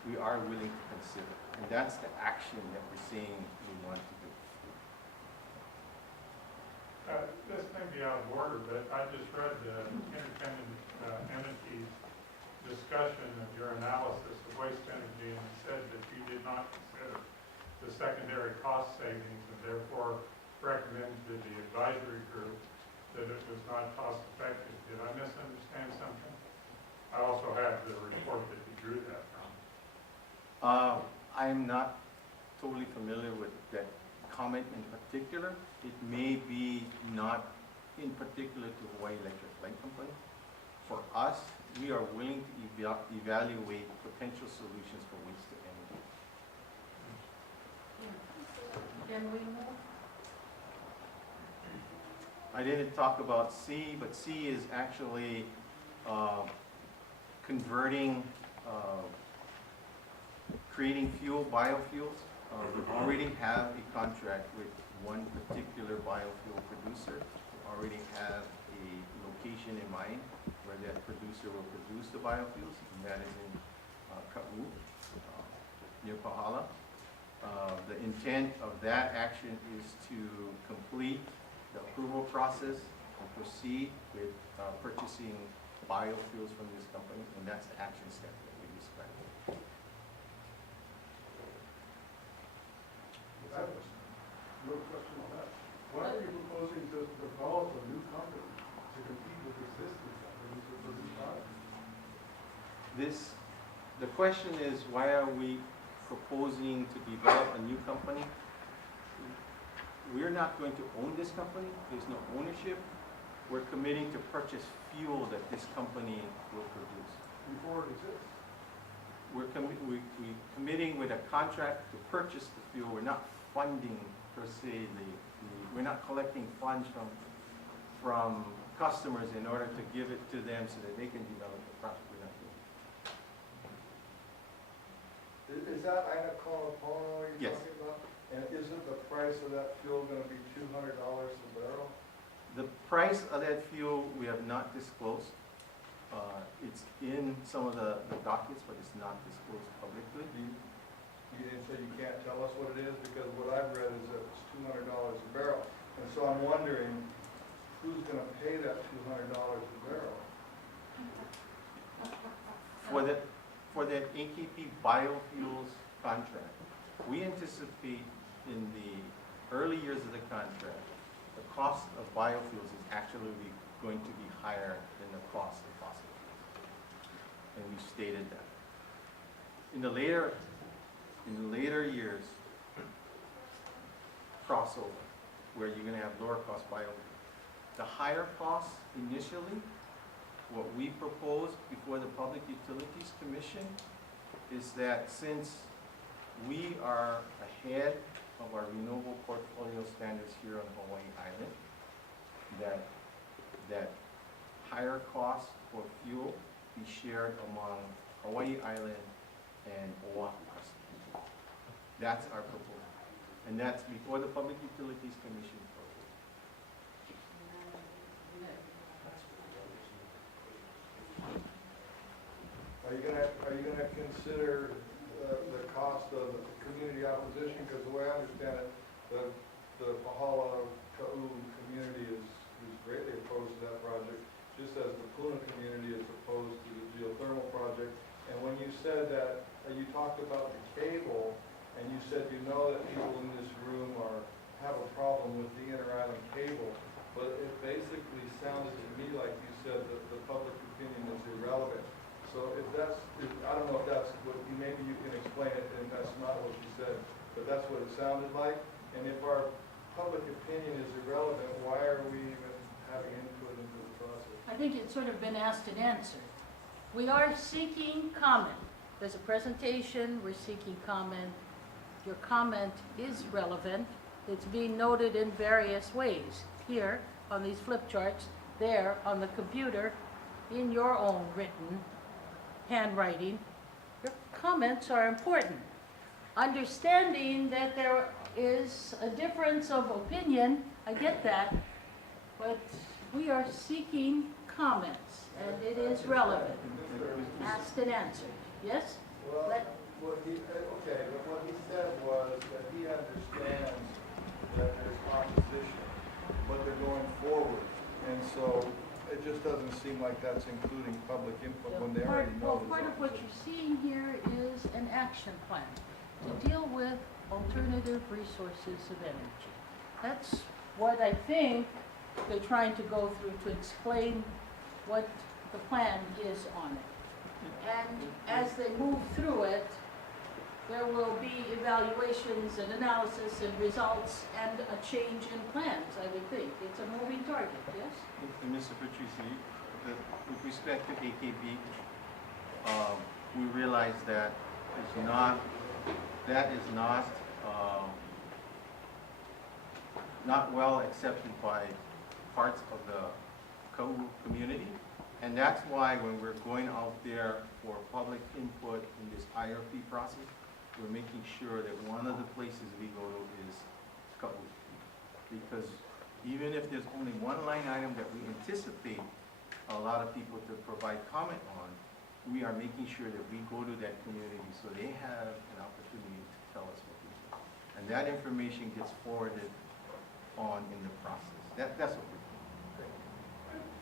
we are willing to consider. And that's the action that we're saying we want to do. This may be out of order, but I just read the independent entities discussion of your analysis of waste energy, and it said that you did not consider the secondary cost savings and therefore recommend to the advisory group that it was not cost effective. Did I misunderstand something? I also have the report that you drew that from. I'm not totally familiar with that comment in particular. It may be not in particular to Hawaii Electric Light Company. For us, we are willing to evaluate potential solutions for waste to energy. Can we move? I didn't talk about C, but C is actually converting, creating fuel, biofuels. We already have a contract with one particular biofuel producer. We already have a location in mind where that producer will produce the biofuels, and that is in Ka'u, near Pahala. The intent of that action is to complete the approval process and proceed with purchasing biofuels from this company, and that's the action step that we described. I have no question on that. Why are you proposing to develop a new company to compete with existing companies with the new products? The question is, why are we proposing to develop a new company? We're not going to own this company. There's no ownership. We're committing to purchase fuel that this company will produce. Before it exists? We're committing with a contract to purchase the fuel. We're not funding, per se, we're not collecting funds from customers in order to give it to them so that they can develop the product. We're not doing it. Is that Ina Konopono you're Yes. talking about? And isn't the price of that fuel gonna be $200 a barrel? The price of that fuel, we have not disclosed. It's in some of the dockets, but it's not disclosed publicly. You didn't say you can't tell us what it is, because what I've read is that it's $200 a barrel. And so I'm wondering, who's gonna pay that $200 a barrel? For that AKP biofuels contract, we anticipate in the early years of the contract, the cost of biofuels is actually going to be higher than the cost of fossil fuels. And we've stated that. In the later years, crossover, where you're going to have lower cost biofuels. The higher costs initially, what we propose before the Public Utilities Commission is that since we are ahead of our renewable portfolio standards here on Hawaii Island, that higher costs for fuel be shared among Hawaii Island and Oahu customers. That's our proposal. And that's before the Public Utilities Commission proposal. Are you gonna consider the cost of the community opposition? Because the way I understand it, the Pahala Ka'u community is greatly opposed to that project, just as the Puna community is opposed to the geothermal project. And when you said that, you talked about the cable, and you said you know that people in this room have a problem with the inter-island cable, but it basically sounded to me like you said that the public opinion is irrelevant. So if I don't know if that's what maybe you can explain it, and that's not what you said, but that's what it sounded like. And if our public opinion is irrelevant, why are we even having input into the process? I think it's sort of been asked and answered. We are seeking comment. There's a presentation, we're seeking comment. Your comment is relevant. It's being noted in various ways. Here, on these flip charts, there, on the computer, in your own written handwriting. Your comments are important. Understanding that there is a difference of opinion, I get that, but we are seeking comments, and it is relevant. Asked and answered. Yes? Well, what he said was that he understands that there's opposition, but they're going forward. And so it just doesn't seem like that's including public input when they already know. Part of what you're seeing here is an action plan to deal with alternative resources of energy. That's what I think they're trying to go through to explain what the plan is on it. And as they move through it, there will be evaluations and analysis and results and a change in plans, I would think. It's a moving target, yes? And Mr. Patrici, with respect to AKB, we realize that is not well accepted by parts of the Ka'u community. And that's why when we're going out there for public input in this IRP process, we're making sure that one of the places we go to is Ka'u. Because even if there's only one line item that we anticipate a lot of people to provide comment on, we are making sure that we go to that community so they have an opportunity to tell us what they do. And that information gets forwarded on in the process. That's what we're doing.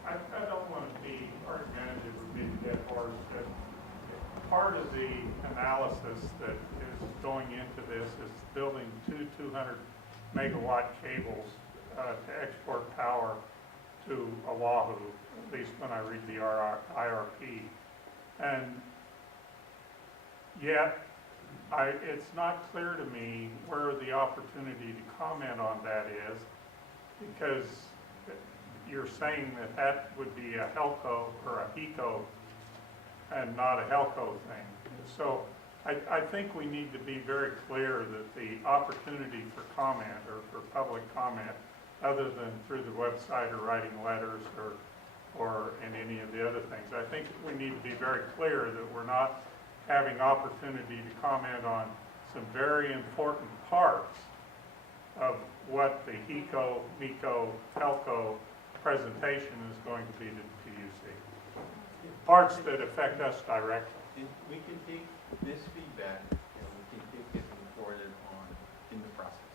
I don't want to be argumentative or beat a dead horse, but part of the analysis that is going into this is building two 200 megawatt cables to export power to Oahu, at least when I read the IRP. And yet, it's not clear to me where the opportunity to comment on that is, because you're saying that that would be a HELCO or a HECO and not a HELCO thing. So I think we need to be very clear that the opportunity for comment or for public comment, other than through the website or writing letters or in any of the other things, I think we need to be very clear that we're not having opportunity to comment on some very important parts of what the HECO, MECO, HELCO presentation is going to be to PUC. Parts that affect us directly. And we can take this feedback and we can take it and forward it on in the process.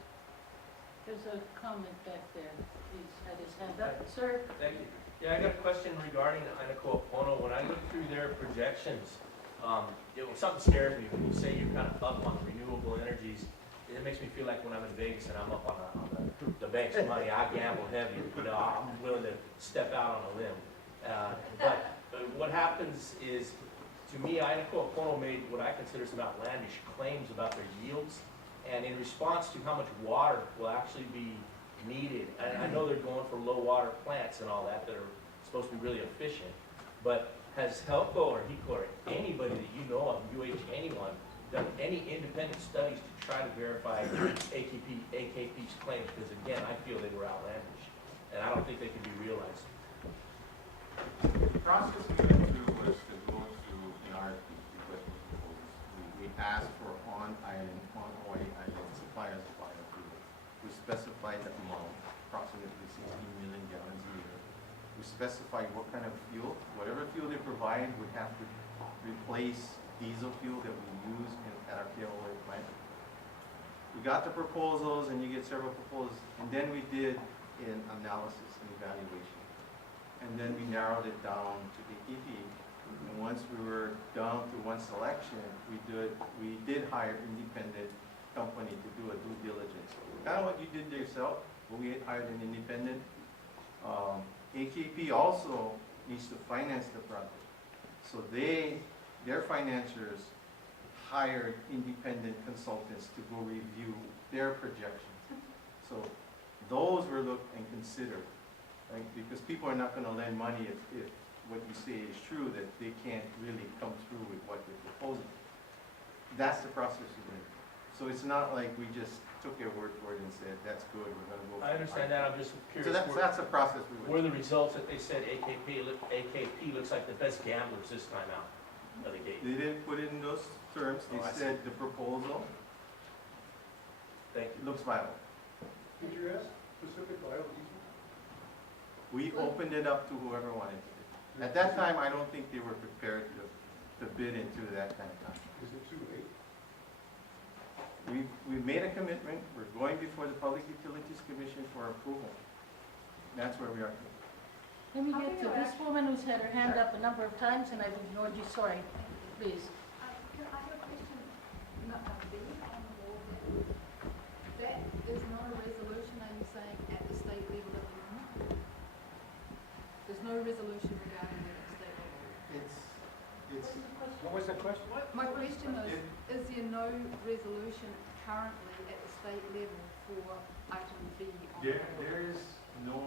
There's a comment back there. He's had his hand up. Sir? Thank you. Yeah, I got a question regarding Ainakoa Pono. When I look through their projections, something scares me when you say you're kind of up on renewable energies. It makes me feel like when I'm in Vegas and I'm up on the bank's money, I gamble heavy. I'm willing to step out on a limb. But what happens is, to me, Ainakoa Pono made what I consider some outlandish claims about their yields, and in response to how much water will actually be needed. And I know they're going for low water plants and all that are supposed to be really efficient, but has HELCO or HECO or anybody that you know of, anyone, done any independent studies to try to verify AKP's claims? Because again, I feel they were outlandish, and I don't think they can be realized. There's a comment back there. He's had his hand up. Sir? Thank you. Yeah, I got a question regarding Ainakoa Pono. When I look through their projections, when I look through their projections, The process we went through was to go through an RFP request for proposals. We asked for on-island, on-Hawaii island suppliers of biofuel. We specified the amount, approximately 16 million gallons a year. We specified what kind of fuel, whatever fuel they provide would have to replace diesel fuel that we use at our Keahole plant. We got the proposals, and you get several proposals, and then we did an analysis and evaluation. And then we narrowed it down to AKP. And once we were down to one selection, we did hire an independent company to do a due diligence. Kind of what you did yourself, but we had hired an independent. AKP also needs to finance the project. So their financiers hired independent consultants to go review their projections. So those were looked and considered. Right? Because people are not going to lend money if what you say is true, that they can't really come through with what you're proposing. That's the process we went through. So it's not like we just took their word for it and said, that's good, we're going to go. I understand that, I'm just curious. So that's the process we went Were through. the results that they said AKP looks like the best gamblers this time out of the gate? They didn't put it in those terms. They Oh, I said the proposal Thank you. looks viable. Did you ask specific biodiesel? We opened it up to whoever wanted to bid. At that time, I don't think they were prepared to bid into that kind of contract. Is it too late? We made a commitment. We're going before the Public Utilities Commission for approval. That's where we are. Let me get to this woman who's had her hand up a number of times and I've ignored you, sorry, please. I have a question, not B on the wall there. That is not a resolution, are you saying, at the state level at the moment? There's no resolution regarding that at state level? What was the question? My question is there no resolution currently at the state level for item B on the wall? There is no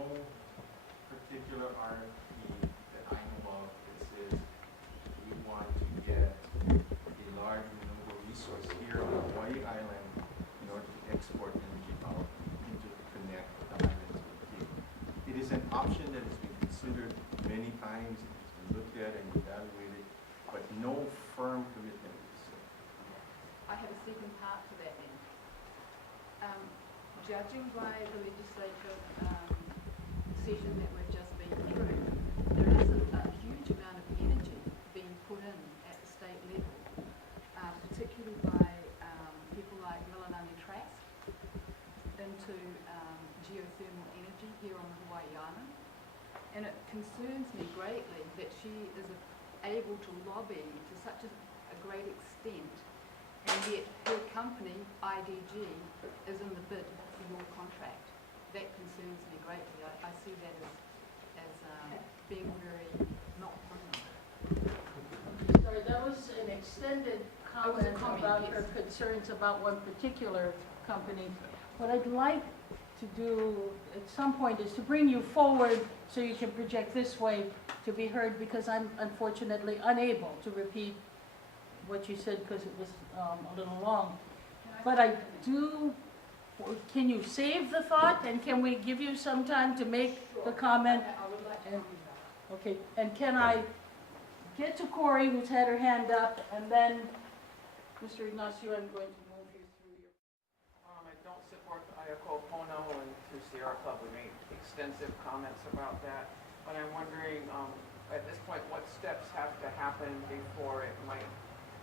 particular RFP that I know of that says we want to get a large renewable resource here on Hawaii Island in order to export energy power and to connect the island to the Cape. It is an option that has been considered many times, it's been looked at and evaluated, but no firm commitment is set. I have a second part to that then. Judging by the legislative session that we've just been through, there is a huge amount of energy being put in at the state level, particularly by people like Milanani Trust into geothermal energy here on the Hawaii Island. And it concerns me greatly that she is able to lobby to such a great extent, and yet her company, IDG, is in the bid for your contract. That concerns me greatly. I see that as being very not friendly. Sorry, that was an extended was a comment comment, about yes. her concerns about one particular company. What I'd like to do at some point is to bring you forward so you can project this way to be heard, because I'm unfortunately unable to repeat what you said because it was a little long. But I do, can you save the thought, and can we give you some time to make the comment? I would like to And- do that. Okay, and can I get to Corey, who's had her hand up, and then, Mr. Ignacio, I'm going to move you through your... I don't support the Ayako Pono, and through Sierra Club, we made extensive comments about that. But I'm wondering, at this point, what steps have to happen before it might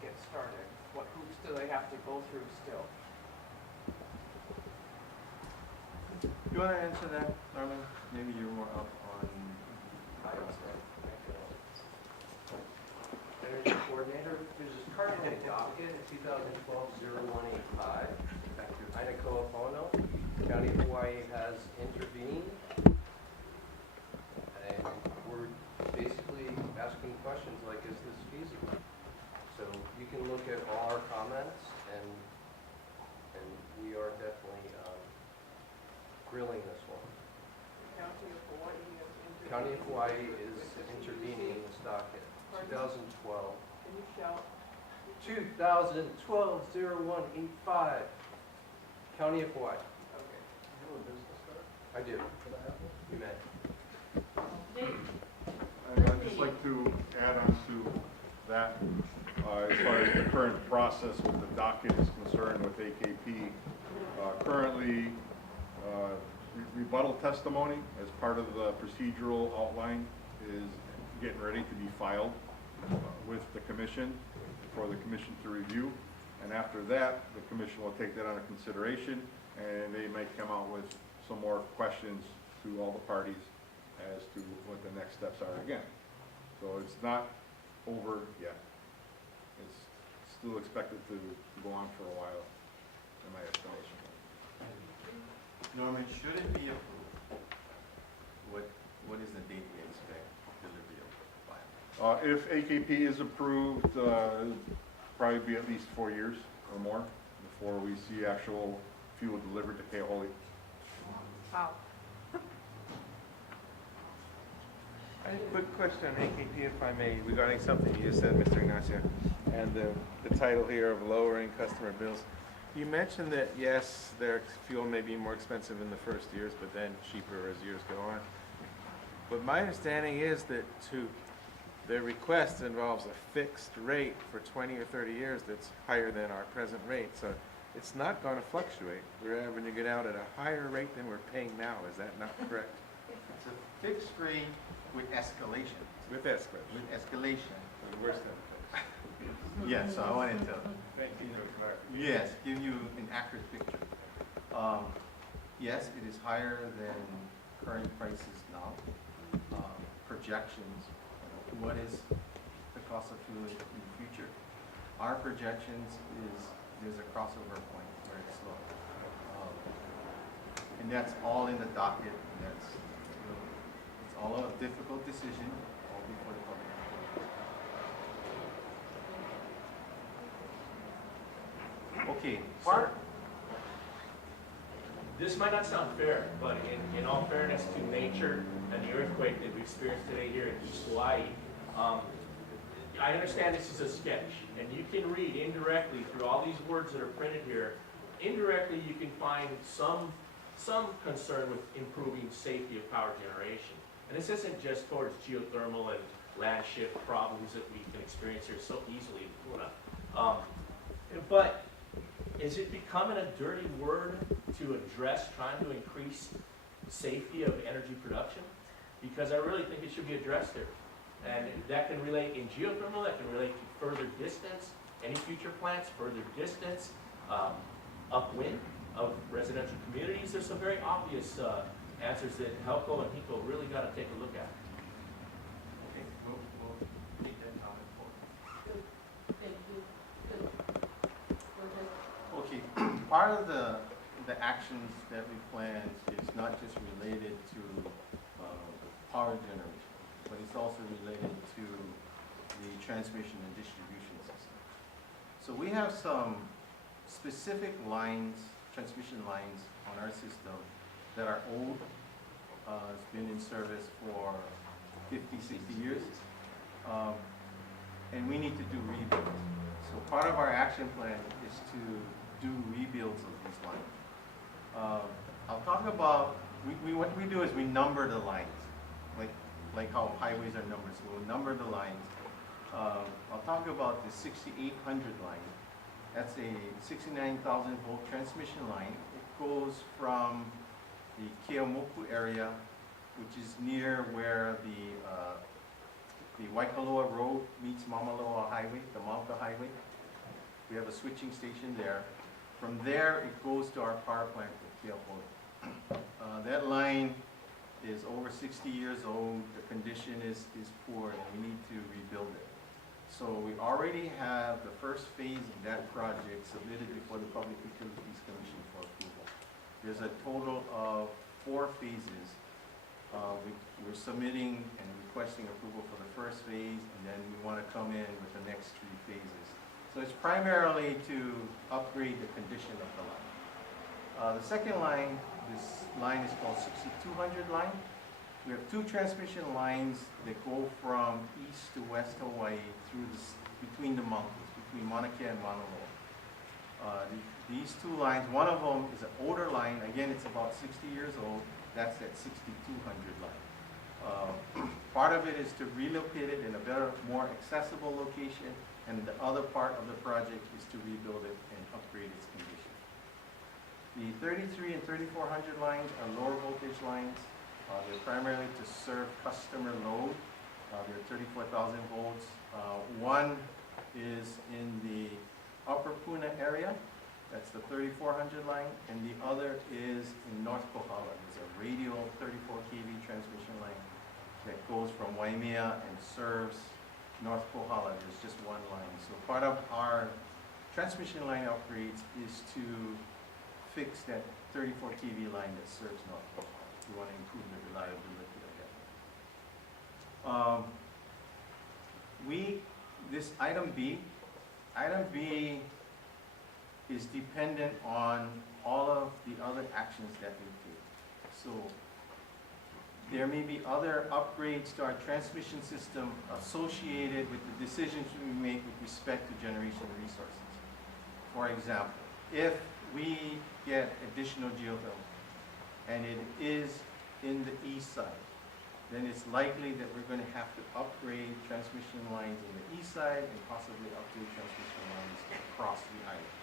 get started? What hoops do they have to go through still? You want to answer that, Norman? Maybe you're more up on biomass. Energy Coordinator, there's this cardinal docket, 2012-0185. Inakoa Pono, County of Hawaii has intervened. And we're basically asking questions like, is this feasible? So you can look at all our comments, and we are definitely grilling this one. County of Hawaii has intervened. County of Hawaii is intervening in this docket, 2012. Can you shout? 2012-0185. County of Hawaii. Okay. I do. You may. Okay. I'd just like to add on to that, as far as the current process with the docket is concerned with AKP. Currently, rebuttal testimony as part of the procedural outline is getting ready to be filed with the commission for the commission to review. And after that, the commission will take that under consideration, and they may come out with some more questions to all the parties as to what the next steps are again. So it's not over yet. It's still expected to go on for a while, in my estimation. Norman, should it be approved, what is the date we expect delivery of the file? If AKP is approved, it'll probably be at least 4 years or more before we see actual fuel delivered to Keahole. Wow. I have a quick question on AKP, if I may, regarding something you said, Mr. Ignacio, and the title here of lowering customer bills. You mentioned that, yes, their fuel may be more expensive in the first years, but then cheaper as years go on. But my understanding is that their request involves a fixed rate for 20 or 30 years that's higher than our present rate. So it's not going to fluctuate. We're having to get out at a higher rate than we're paying now. Is that not correct? It's a fixed rate with escalation. With escalation. With escalation. For the worst end. Yes, so I wanted to, Thank you for clarifying. yes, give you an accurate picture. Yes, it is higher than current prices now. Projections, what is the cost of fuel in the future? Our projections is there's a crossover point where it's low. And that's all in the docket. That's, it's all a difficult decision, all before the public. Okay, This might not sound fair, but in all fairness to nature and the earthquake that we experienced today here in East Hawaii, I understand this is a sketch, and you can read indirectly through all these words that are printed here. Indirectly, you can find some concern with improving safety of power generation. And this isn't just towards geothermal and land shift problems that we can experience here so easily in Puna. But is it becoming a dirty word to address trying to increase safety of energy production? Because I really think it should be addressed here. And that can relate in geothermal, that can relate to further distance, any future plants, further distance, upwind of residential communities. There's some very obvious answers that HELCO and HECO really got to take a look at. okay, we'll take that comment forward. Thank you. Go ahead. Okay, part of the actions that we plan is not just related to power generation, but it's also related to the transmission and distribution system. So we have some specific lines, transmission lines on our system that are old. It's been in service for 50, 60 years. And we need to do rebuilds. So part of our action plan is to do rebuilds of these lines. I'll talk about, what we do is we number the lines, like how highways are numbered, so we'll number the lines. I'll talk about the 6800 line. That's a 69,000 volt transmission line. It goes from the Keomoku area, which is near where the Waikoloa Road meets Mamaloa Highway, the Malta Highway. We have a switching station there. From there, it goes to our power plant at Keahole. That line is over 60 years old. The condition is poor, and we need to rebuild it. So we already have the first phase of that project submitted before the Public Utilities Commission for approval. There's a total of 4 phases. We're submitting and requesting approval for the first phase, and then we want to come in with the next 3 phases. So it's primarily to upgrade the condition of the line. The second line, this line is called 6200 line. We have 2 transmission lines that go from east to west Hawaii through between the mountains, between Mauna Kea and Mauna Loa. These 2 lines, one of them is an older line. Again, it's about 60 years old. That's that 6200 line. Part of it is to relocate it in a better, more accessible location, and the other part of the project is to rebuild it and upgrade its condition. The 33 and 3400 lines are lower voltage lines. They're primarily to serve customer load. They're 34,000 volts. One is in the upper Puna area. That's the 3400 line, and the other is in North Kohala. There's a radial 34 kV transmission line that goes from Waimea and serves North Kohala. There's just one line. So part of our transmission line upgrades is to fix that 34 kV line that serves North Kohala. We want to improve the reliability of that. This item B is dependent on all of the other actions that we take. So there may be other upgrades to our transmission system associated with the decisions we make with respect to generation resources. For example, if we get additional geothermal and it is in the east side, then it's likely that we're going to have to upgrade transmission lines in the east side and possibly upgrade transmission lines across the island.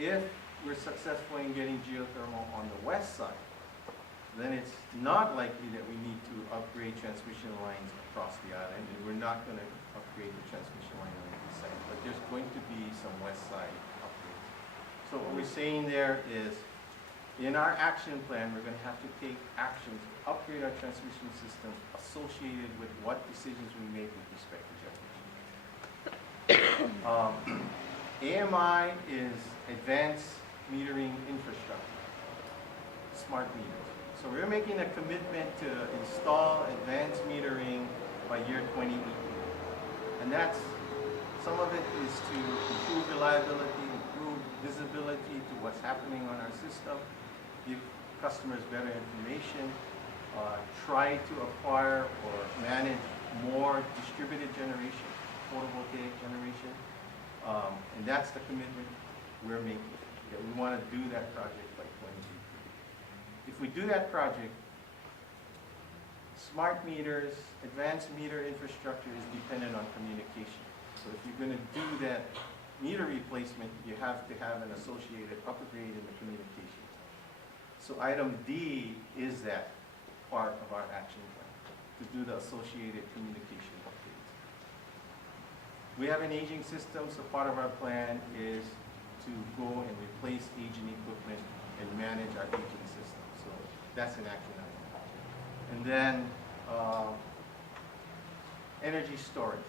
If we're successful in getting geothermal on the west side, then it's not likely that we need to upgrade transmission lines across the island, and we're not going to upgrade the transmission line on the east side, but there's going to be some west side upgrades. So what we're saying there is, in our action plan, we're going to have to take action to upgrade our transmission system associated with what decisions we make with respect to generation. AMI is advanced metering infrastructure, smart meters. So we're making a commitment to install advanced metering by year 2018. And some of it is to improve reliability, improve visibility to what's happening on our system, give customers better information, try to acquire or manage more distributed generation, photovoltaic generation. And that's the commitment we're making, that we want to do that project by 2018. If we do that project, smart meters, advanced meter infrastructure is dependent on communication. So if you're going to do that meter replacement, you have to have an associated upgrade in the communication. So item D is that part of our action plan, to do the associated communication upgrades. We have an aging system, so part of our plan is to go and replace aging equipment and manage our aging system. So that's an action item. And then energy storage,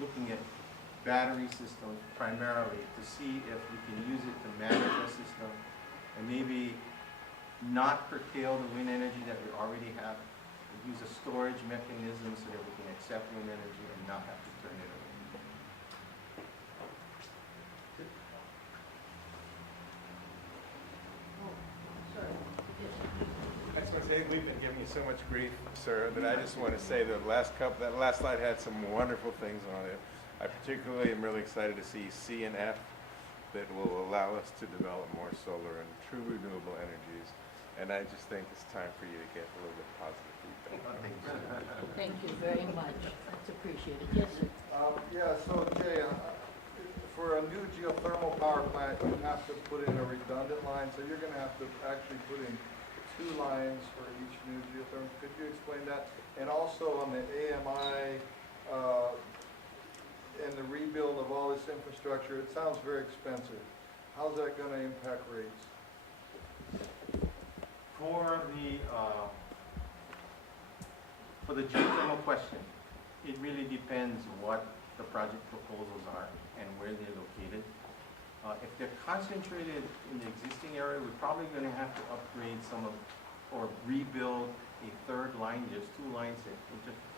looking at battery systems primarily to see if we can use it to manage our system and maybe not curtail the wind energy that we already have. We use a storage mechanism so that we can accept wind energy and not have to turn it away. I just want to say, we've been giving you so much grief, sir, that I just want to say that last slide had some wonderful things on it. I particularly am really excited to see C and F that will allow us to develop more solar and true renewable energies. And I just think it's time for you to get a little bit positive feedback. Thank you very much. That's appreciated. Yes, sir. Yeah, so Jay, for a new geothermal power plant, you have to put in a redundant line, so you're gonna have to actually put in 2 lines for each new geothermal. Could you explain that? And also on the AMI, and the rebuild of all this infrastructure, it sounds very expensive. How's that gonna impact rates? For the geothermal question, it really depends what the project proposals are and where they're located. If they're concentrated in the existing area, we're probably going to have to upgrade or rebuild a 3rd line. There's 2 lines that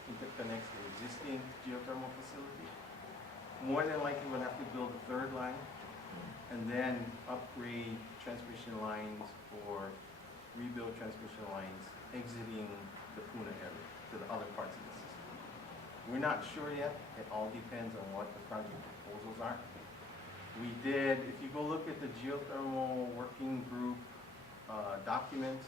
interconnects the existing geothermal facility. More than likely, we'll have to build a 3rd line and then upgrade transmission lines or rebuild transmission lines exiting the Puna area to the other parts of the system. We're not sure yet. It all depends on what the project proposals are. We did, if you go look at the geothermal working group document,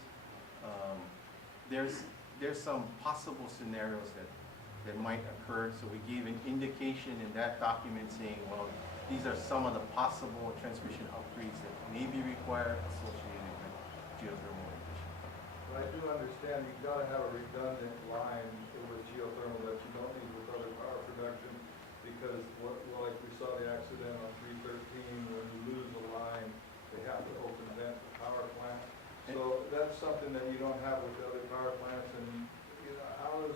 there's there's some possible scenarios that might occur. So we gave an indication in that document saying, well, these are some of the possible transmission upgrades that may be required associated with geothermal addition. But I do understand you've got to have a redundant line with geothermal that you don't need with other power production, because like we saw the accident on 313, when you lose a line, they have to open vent the power plant. So that's something that you don't have with the other power plants, and you know,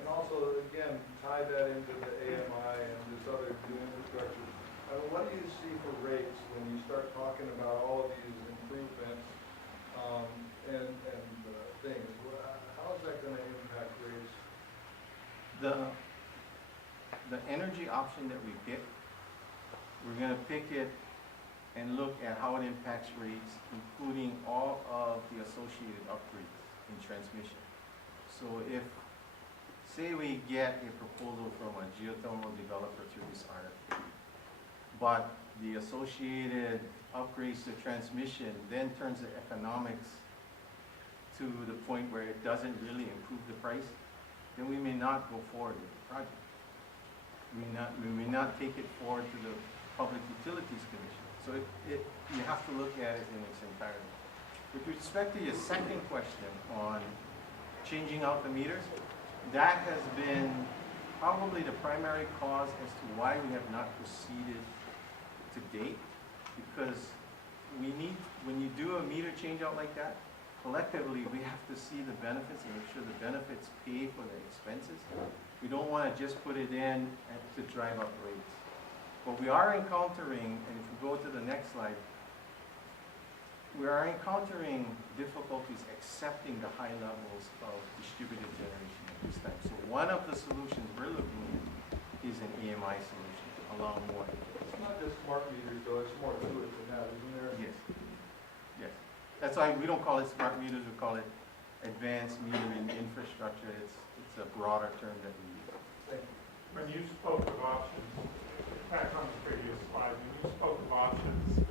and also again, tie that into the AMI and this other new infrastructure. What do you see for rates when you start talking about all of these improvements and things? How is that going to impact rates? The energy option that we pick, we're going to pick it and look at how it impacts rates, including all of the associated upgrades in transmission. So if, say we get a proposal from a geothermal developer through this RFP, but the associated upgrades to transmission then turns the economics to the point where it doesn't really improve the price, then we may not go forward with the project. We may not take it forward to the Public Utilities Commission. So you have to look at it in its entirety. With respect to your second question on changing out the meters, that has been probably the primary cause as to why we have not proceeded to date, because when you do a meter change out like that, collectively we have to see the benefits and make sure the benefits pay for the expenses. We don't want to just put it in to drive up rates. But we are encountering, and if we go to the next slide, we are encountering difficulties accepting the high levels of distributed generation at this time. So one of the solutions we're looking at is an EMI solution, along more. It's not just smart meters though, it's more to it than that, isn't there? Yes. Yes. That's why we don't call it smart meters, we call it advanced metering infrastructure. It's a broader term that we use. Thank you. When you spoke of options, back on the previous slide, when you spoke of options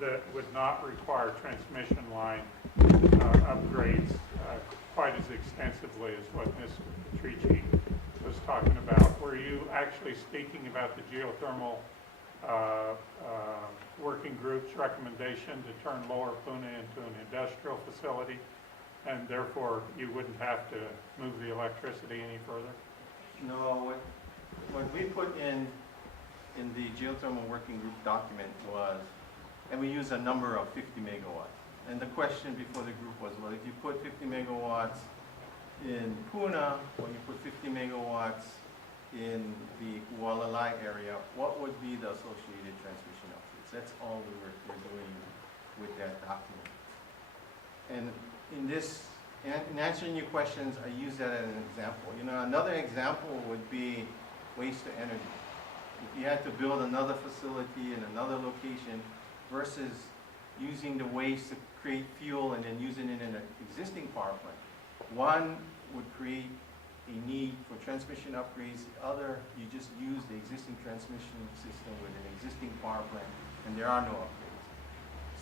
that would not require transmission line upgrades quite as extensively as what Ms. Trici was talking about, were you actually speaking about the geothermal working group's recommendation to turn Lower Puna into an industrial facility, and therefore you wouldn't have to move the electricity any further? No, what we put in the geothermal working group document was, and we use a number of 50 megawatts. And the question before the group was, well, if you put 50 megawatts in Puna, or you put 50 megawatts in the Hualalai area, what would be the associated transmission upgrades? That's all we were doing with that document. And in answering your questions, I use that as an example. You know, another example would be waste to energy. If you had to build another facility in another location versus using the waste to create fuel and then using it in an existing power plant, one would create a need for transmission upgrades. The other, you just use the existing transmission system with an existing power plant, and there are no upgrades.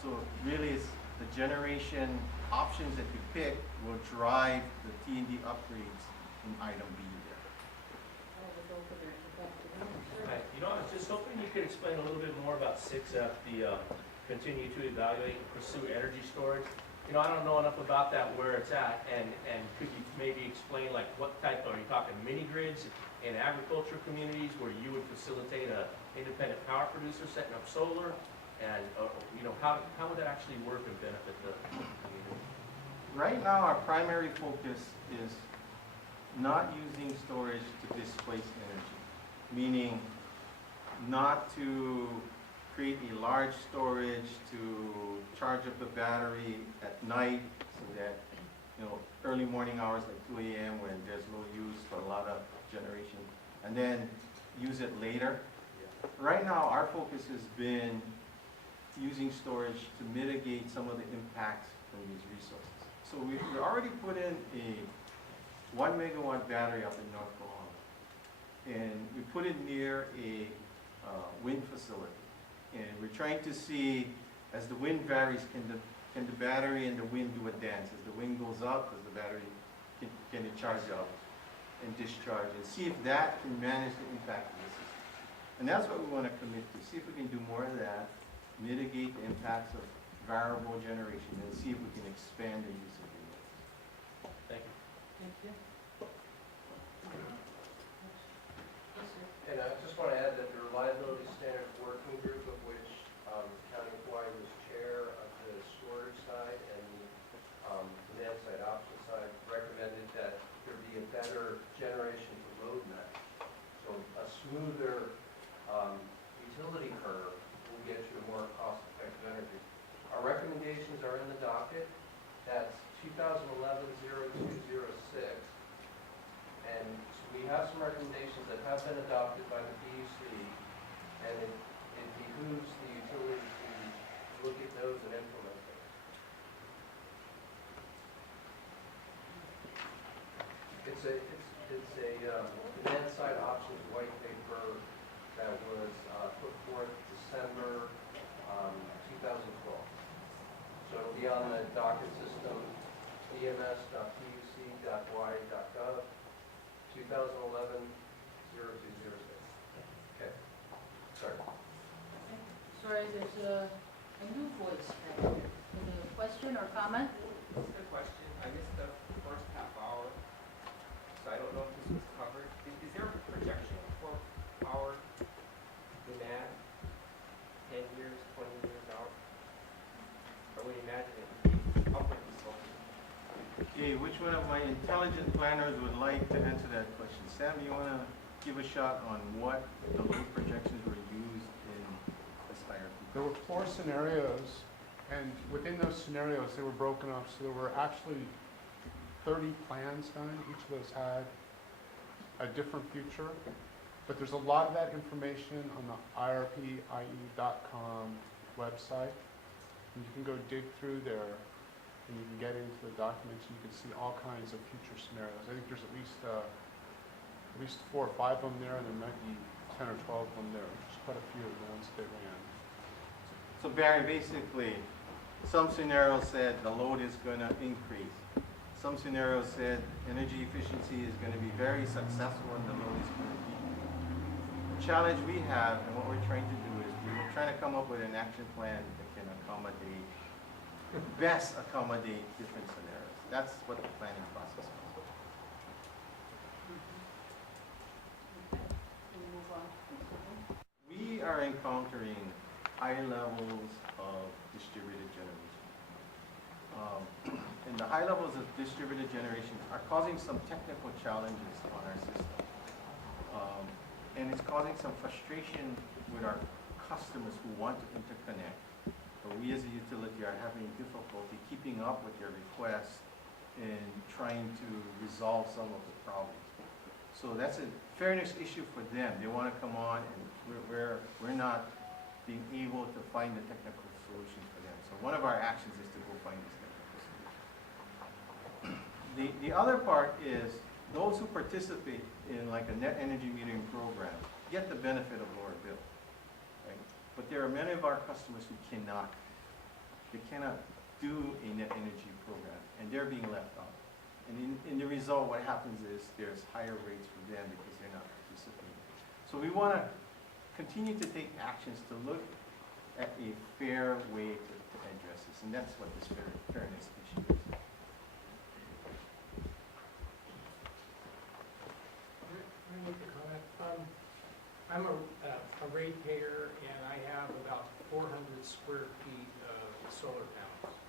So really, it's the generation options that you pick will drive the T&D upgrades in item B there. Right. You know, I was just hoping you could explain a little bit more about 6F, the continue to evaluate and pursue energy storage. You know, I don't know enough about that, where it's at, and could you maybe explain, like, what type, are you talking mini grids in agriculture communities where you would facilitate a independent power producer setting up solar? And, you know, how would that actually work and benefit the community? Right now, our primary focus is not using storage to displace energy, meaning not to create a large storage to charge up the battery at night so that, you know, early morning hours like 2 a.m. when there's low use for a lot of generation, and then use it later. Right now, our focus has been using storage to mitigate some of the impacts from these resources. So we already put in a 1 megawatt battery up in North Oahu, and we put it near a wind facility. And we're trying to see, as the wind varies, can the battery and the wind do a dance? As the wind goes up, does the battery, can it charge up and discharge? And see if that can manage the impact of the system. And that's what we want to commit to. See if we can do more of that, mitigate the impacts of variable generation, and see if we can expand the use of renewables. Thank you. Thank you. And I just want to add that the Reliability Standards Working Group, of which County Hawaii was chair of the storage side and the demand side option side, recommended that there be a better generation to load match. So a smoother utility curve will get you a more cost-effective energy. Our recommendations are in the docket. That's 2011-0206. And we have some recommendations that have been adopted by the PUC, and it behooves the utility to look at those and implement them. It's a demand side options white paper that was put forth December 2012. So it'll be on the docket system, ems.puc.hawaii.gov. 2011-0206. Okay. Sorry. Sorry, there's a new voice back there. Any question or comment? This is a question. I missed the first half hour, so I don't know if this was covered. Is there a projection for power demand 10 years, 20 years out? Or would you imagine it would be upwardly sloping? Okay, which one of my intelligent planners would like to answer that question? Sam, you want to give a shot on what the load projections were used in this IRP? There were 4 scenarios, and within those scenarios, they were broken up. So there were actually 30 plans done. Each of those had a different future. But there's a lot of that information on the IRPIE.com website. And you can go dig through there, and you can get into the documents, and you can see all kinds of future scenarios. I think there's at least 4 or 5 of them there, and there might be 10 or 12 of them there. There's quite a few of the ones they ran. So Barry, basically, some scenarios said the load is going to increase. Some scenarios said energy efficiency is going to be very successful and the load is going to decrease. The challenge we have and what we're trying to do is we're trying to come up with an action plan that can best accommodate different scenarios. That's what the planning process is. We are encountering high levels of distributed generation. And the high levels of distributed generation are causing some technical challenges on our system. And it's causing some frustration with our customers who want to interconnect. But we as a utility are having difficulty keeping up with their requests and trying to resolve some of the problems. So that's a fairness issue for them. They want to come on, and we're not being able to find the technical solutions for them. So one of our actions is to go find this technical solution. The other part is those who participate in like a net energy metering program get the benefit of lower bill. Right? But there are many of our customers who cannot. They cannot do a net energy program, and they're being left out. And in the result, what happens is there's higher rates for them because they're not participating. So we want to continue to take actions to look at a fair way to address this, and that's what this fairness issue is. Can I make a comment? I'm a ratepayer, and I have about 400 square feet of solar panels.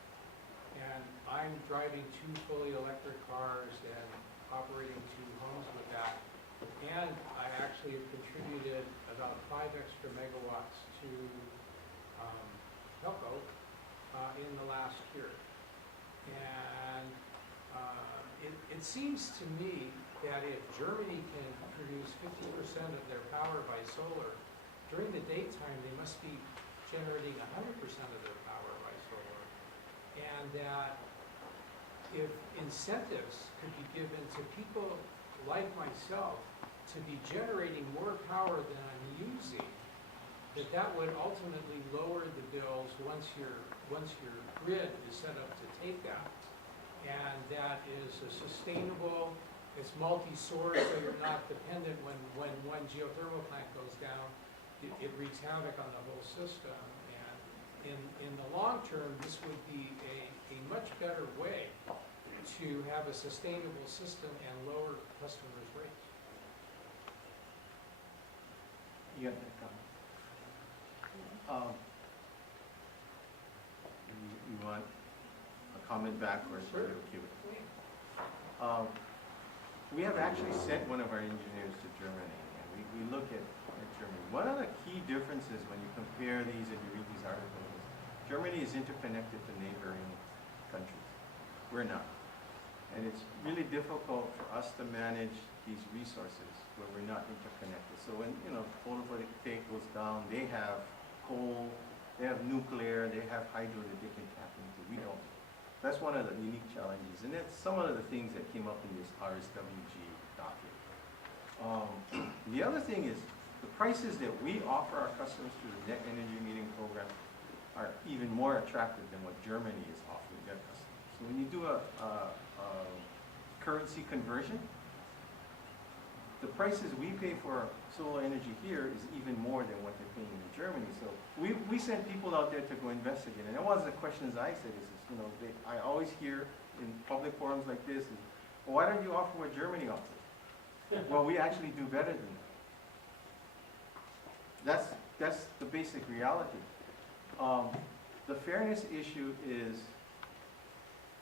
And I'm driving 2 fully electric cars and operating 2 homes with that. And I actually have contributed about 5 extra megawatts to HELCO in the last year. And it seems to me that if Germany can produce 50% of their power by solar, during the daytime they must be generating 100% of their power by solar. And that if incentives could be given to people like myself to be generating more power than I'm using, that would ultimately lower the bills once your grid is set up to take that. And that is a sustainable, it's multi-source, so you're not dependent when one geothermal plant goes down, it wreaks havoc on the whole system. And in the long term, this would be a much better way to have a sustainable system and lower customers' rates. You have that comment? You want a comment back or is it okay with it? We have actually sent one of our engineers to Germany, and we look at Germany. One of the key differences when you compare these and you read these articles is Germany is interconnected to neighboring countries. We're not. And it's really difficult for us to manage these resources where we're not interconnected. So when, photovoltaic goes down, they have coal, they have nuclear, they have hydro that they can tap into. We don't. That's one of the unique challenges. And that's some of the things that came up in this RSWG document. The other thing is the prices that we offer our customers through the net energy metering program are even more attractive than what Germany is offering their customers. So when you do a currency conversion, the prices we pay for solar energy here is even more than what they're paying in Germany. So we sent people out there to go investigate. And one of the questions I said is I always hear in public forums like this is, well, why don't you offer what Germany offers? Well, we actually do better than that. That's the basic reality. The fairness issue is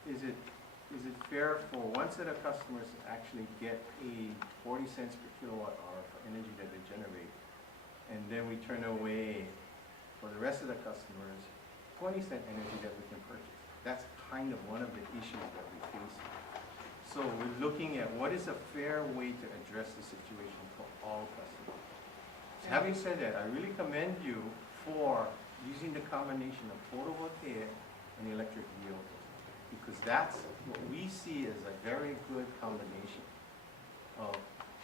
it fair for one set of customers to actually get paid 40 cents per kilowatt hour for energy that they generate, and then we turn away for the rest of the customers 20-cent energy that we can purchase? That's kind of one of the issues that we face. So we're looking at what is a fair way to address the situation for all customers. Having said that, I really commend you for using the combination of photovoltaic and electric vehicles, because that's what we see as a very good combination of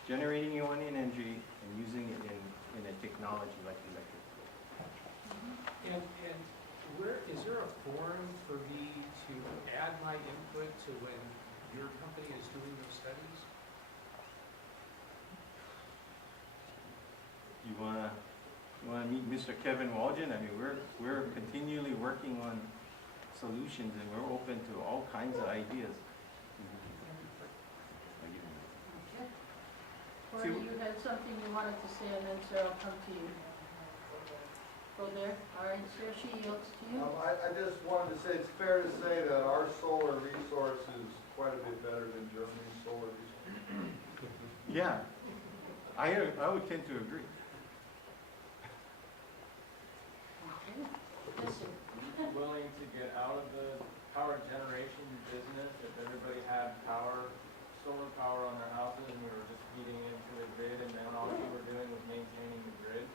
generating your own energy and using it in a technology like electric vehicles. And where, is there a forum for me to add my input to when your company is doing those studies? You wanna meet Mr. Kevin Walgen? I mean, we're continually working on solutions, and we're open to all kinds of ideas. Or you had something you wanted to say, and then Sarah will come to you. Go there. All right, Sarah, she yields to you. I just wanted to say, it's fair to say that our solar resource is quite a bit better than Germany's solar resource. Yeah, I would tend to agree. Okay. Listen. Willing to get out of the power generation business if everybody had solar power on their houses and we were just feeding into the grid and then all we were doing was maintaining the grid?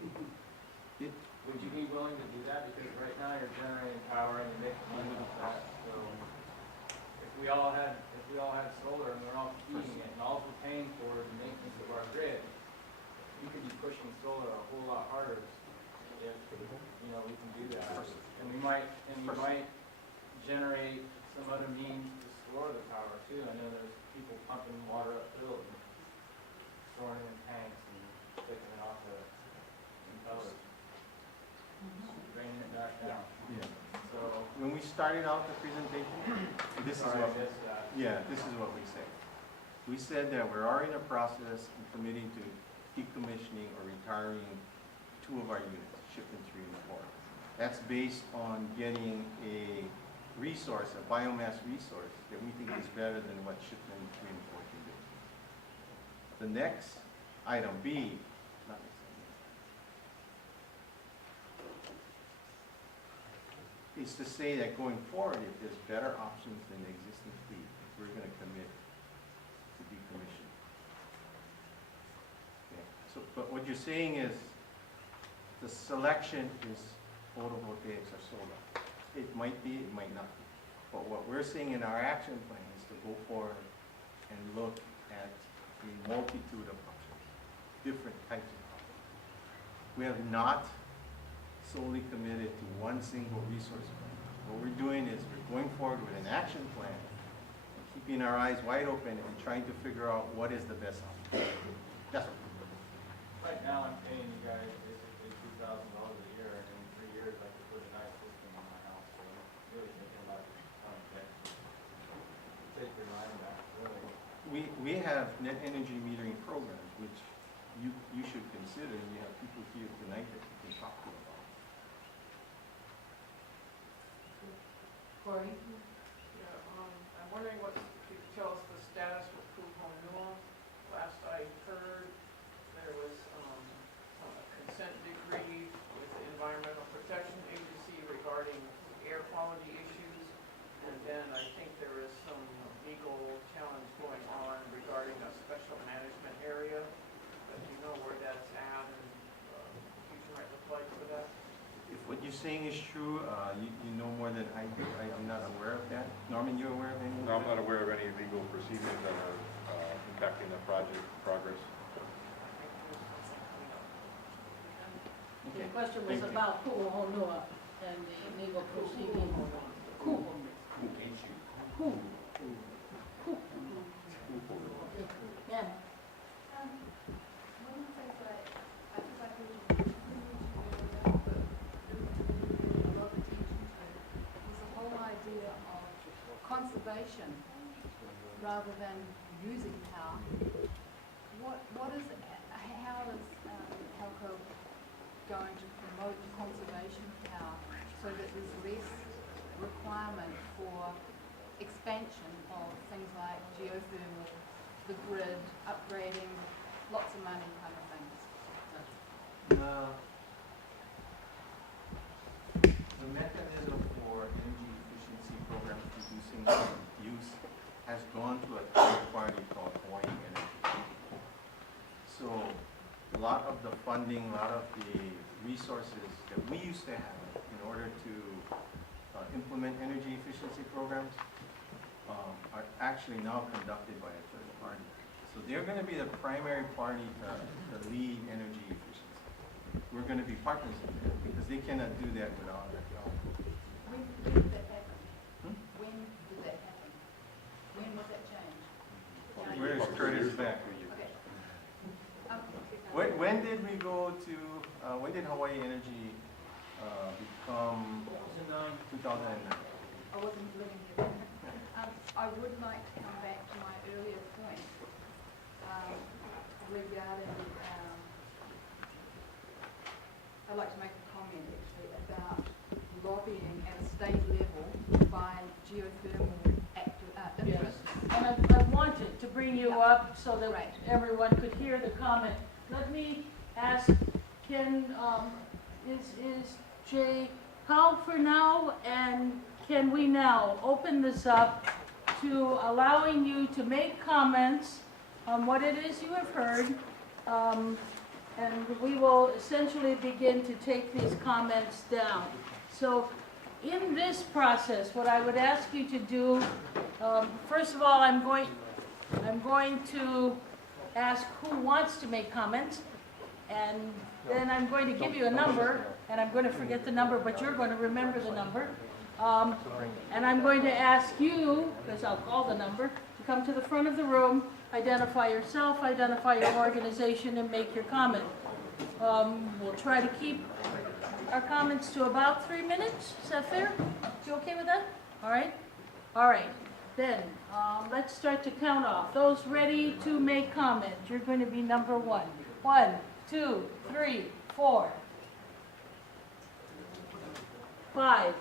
Would you be willing to do that? Because right now you're generating power and you're making money with that. So if we all had solar and we're all feeding it and all we're paying for is the maintenance of our grid, we could be pushing solar a whole lot harder if we can do that. And we might generate some other means to store the power too. I know there's people pumping water up hills and storing it in tanks and taking it off the impellers, draining it back down. Yeah. So When we started out the presentation, this is what we said. We said that we're already in a process and committing to decommissioning or retiring 2 of our units, Shipment 3 and 4. That's based on getting a resource, a biomass resource, that we think is better than what Shipment 3 and 4 can do. The next item, B, not next item, is to say that going forward, if there's better options than the existing fleet, we're going to commit to decommission. Okay. So, but what you're saying is the selection is photovoltaics or solar. It might be, it might not be. But what we're saying in our action plan is to go forward and look at a multitude of options, different types of options. We have not solely committed to one single resource plan. What we're doing is we're going forward with an action plan, keeping our eyes wide open and trying to figure out what is the best option. Yes, sir. Right now, I'm paying you guys basically $2,000 a year, and in 3 years, I could put a nice system on my house. So I'm really thinking about take your mind back, really. We have net energy metering programs, which you should consider, and you have people here tonight that you can talk to about. Corey? Yeah, I'm wondering what, if you could tell us the status with Keahole. Last I heard, there was a consent decree with the Environmental Protection Agency regarding air quality issues. And then I think there is some legal challenge going on regarding a special management area. But do you know where that's at and future might look like for that? If what you're saying is true, you know more than I do. I'm not aware of that. Norman, you aware of any? No, I'm not aware of any legal proceedings that are impacting the project progress. The question was about Keahole and the legal proceeding. Yeah. One of the things I think I really need to know about, but a lot of attention to, is the whole idea of conservation rather than using power. What is, how is HELCO going to promote conservation of power so that there's less requirement for expansion of things like geothermal, the grid, upgrading, lots of money kind of things? The mechanism for energy efficiency programs reducing use has gone to a third party called Hawaii Energy. So a lot of the funding, a lot of the resources that we used to have in order to implement energy efficiency programs are actually now conducted by a third party. So they're going to be the primary party to lead energy efficiency. We're going to be partners in that because they cannot do that without our help. When did that happen? When did that happen? When was that change? Where is Curtis back? Okay. When did we go to, when did Hawaii Energy become? 2009. I wasn't living here then. I would like to come back to my earlier point regarding, I'd like to make a comment actually about lobbying at a state level by geothermal interests. And I wanted to bring you up so that everyone could hear the comment. Let me ask, is Jay Powell for now, and can we now open this up to allowing you to make comments on what it is you have heard, and we will essentially begin to take these comments down. So in this process, what I would ask you to do, first of all, I'm going to ask who wants to make comments, and then I'm going to give you a number, and I'm going to forget the number, but you're going to remember the number. And I'm going to ask you, because I'll call the number, to come to the front of the room, identify yourself, identify your organization, and make your comment. We'll try to keep our comments to about 3 minutes. Is that fair? You okay with that? All right? All right. Then, let's start to count off. Those ready to make comment, you're going to be number 1. 1, 2, 3, 4, 5.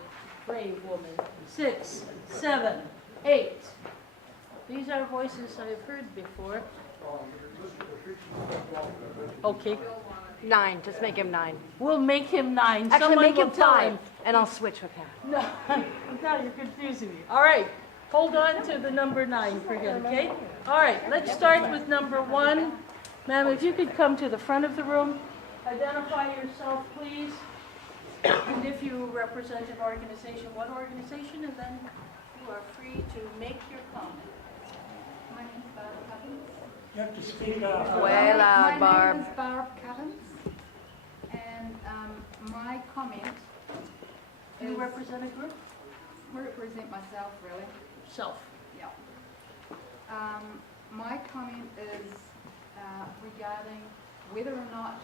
Brave woman. 6, 7, 8. These are voices I've heard before. Okay. 9, just make him 9. We'll make him 9. Actually, Someone make him will tell 5, her. and I'll switch with him. No, now you're confusing me. All right, hold on to the number 9 for him, okay? All right, let's start with number 1. Ma'am, if you could come to the front of the room, identify yourself, please. And if you represent an organization, what organization, and then you are free to make your comment. My name is Barb Cuttins. You have to speak up. Way loud, Barb. My name is Barb Cuttins, and my comment represent a group? Represent myself, really. Self. Yeah. My comment is regarding whether or not,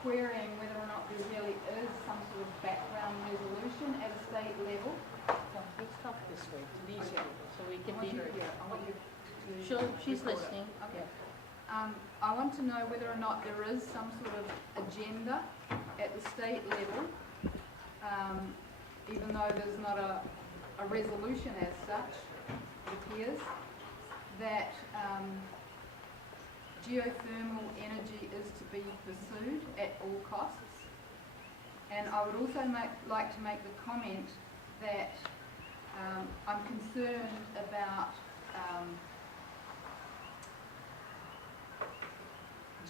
querying whether or not there really is some sort of background resolution at a state level. Let's talk this way, it's easier, so we can be heard. I want you to. Sure, she's listening. Okay. I want to know whether or not there is some sort of agenda at the state level, even though there's not a resolution as such, it appears, that geothermal energy is to be pursued at all costs. And I would also like to make the comment that I'm concerned about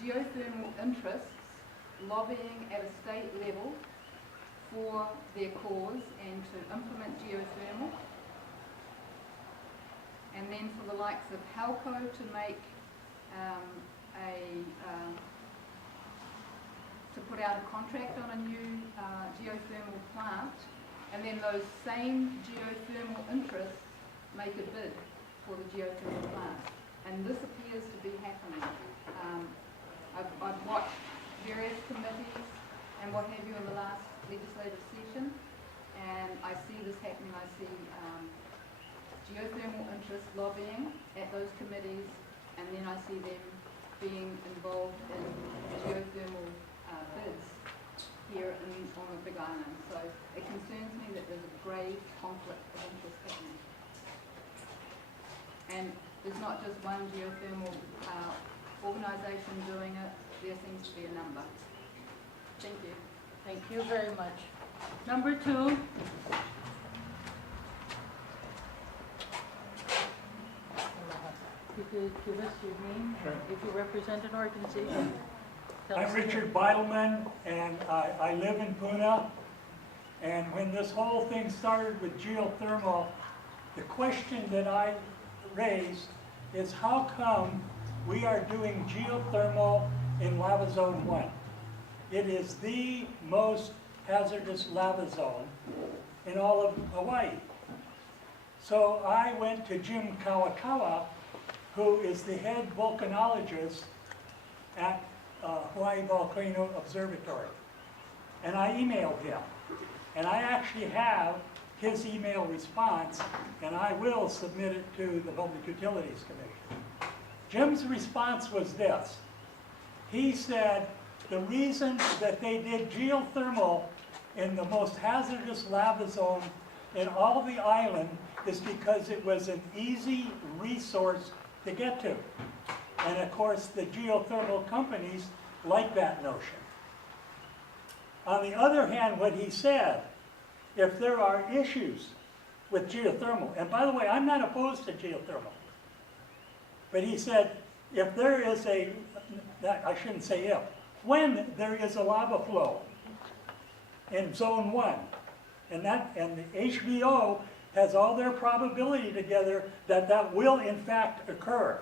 geothermal interests lobbying at a state level for their cause and to implement geothermal. And then for the likes of HELCO to make to put out a contract on a new geothermal plant, and then those same geothermal interests make a bid for the geothermal plant. And this appears to be happening. I've watched various committees and what have you in the last legislative session, and I see this happening. I see geothermal interests lobbying at those committees, and then I see them being involved in geothermal bids here on the Big Island. So it concerns me that there's a grave conflict of interest happening. And there's not just one geothermal organisation doing it, there seems to be a number. Thank you. Thank you very much. Number 2. You could give us your name, if you represent an organization. I'm Richard Beidelman, and I live in Puna. And when this whole thing started with geothermal, the question that I raised is how come we are doing geothermal in lava zone 1? It is the most hazardous lava zone in all of Hawaii. So I went to Jim Kawakawa, who is the head volcanologist at Hawaii Volcano Observatory. And I emailed him. And I actually have his email response, and I will submit it to the Public Utilities Commission. Jim's response was this. He said the reason that they did geothermal in the most hazardous lava zone in all the island is because it was an easy resource to get to. And of course, the geothermal companies like that notion. On the other hand, what he said, if there are issues with geothermal, and by the way, I'm not opposed to geothermal, but he said, if there is I shouldn't say if, when there is a lava flow in zone 1, and the HVO has all their probability together that that will in fact occur.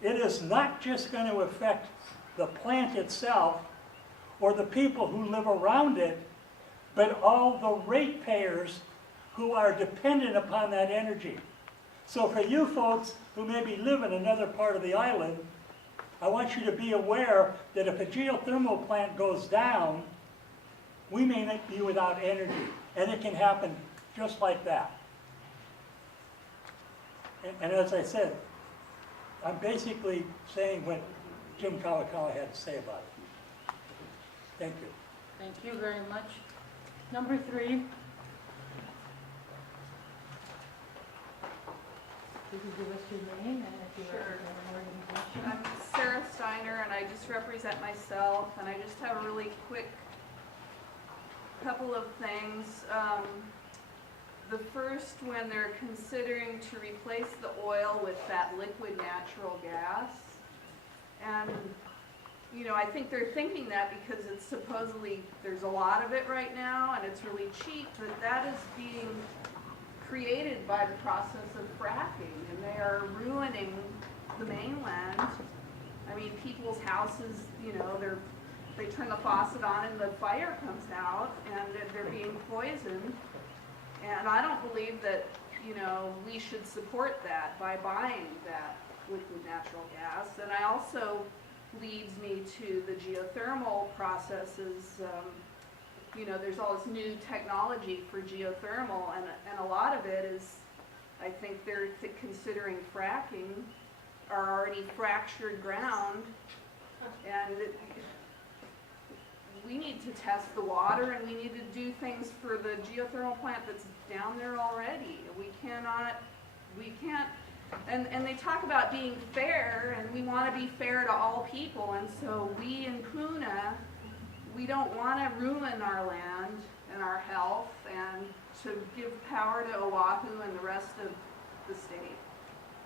It is not just going to affect the plant itself or the people who live around it, but all the ratepayers who are dependent upon that energy. So for you folks who maybe live in another part of the island, I want you to be aware that if a geothermal plant goes down, we may not be without energy, and it can happen just like that. And as I said, I'm basically saying what Jim Kawakawa had to say about it. Thank you. Thank you very much. Number 3. You can give us your name and if you represent an organization. I'm Sarah Steiner, and I just represent myself, and I just have a really quick couple of things. The first, when they're considering to replace the oil with that liquid natural gas, and you know, I think they're thinking that because it's supposedly, there's a lot of it right now and it's really cheap, but that is being created by the process of fracking, and they are ruining the mainland. I mean, people's houses, you know, they turn the faucet on and the fire comes out and that they're being poisoned. And I don't believe that, you know, we should support that by buying that liquid natural gas. And I also leads me to the geothermal processes. You know, there's all this new technology for geothermal, and a lot of it is, I think they're considering fracking, or already fractured ground, and we need to test the water, and we need to do things for the geothermal plant that's down there already. We can't, and they talk about being fair, and we want to be fair to all people, and so we in Puna, we don't want to ruin our land and our health and to give power to Oahu and the rest of the state.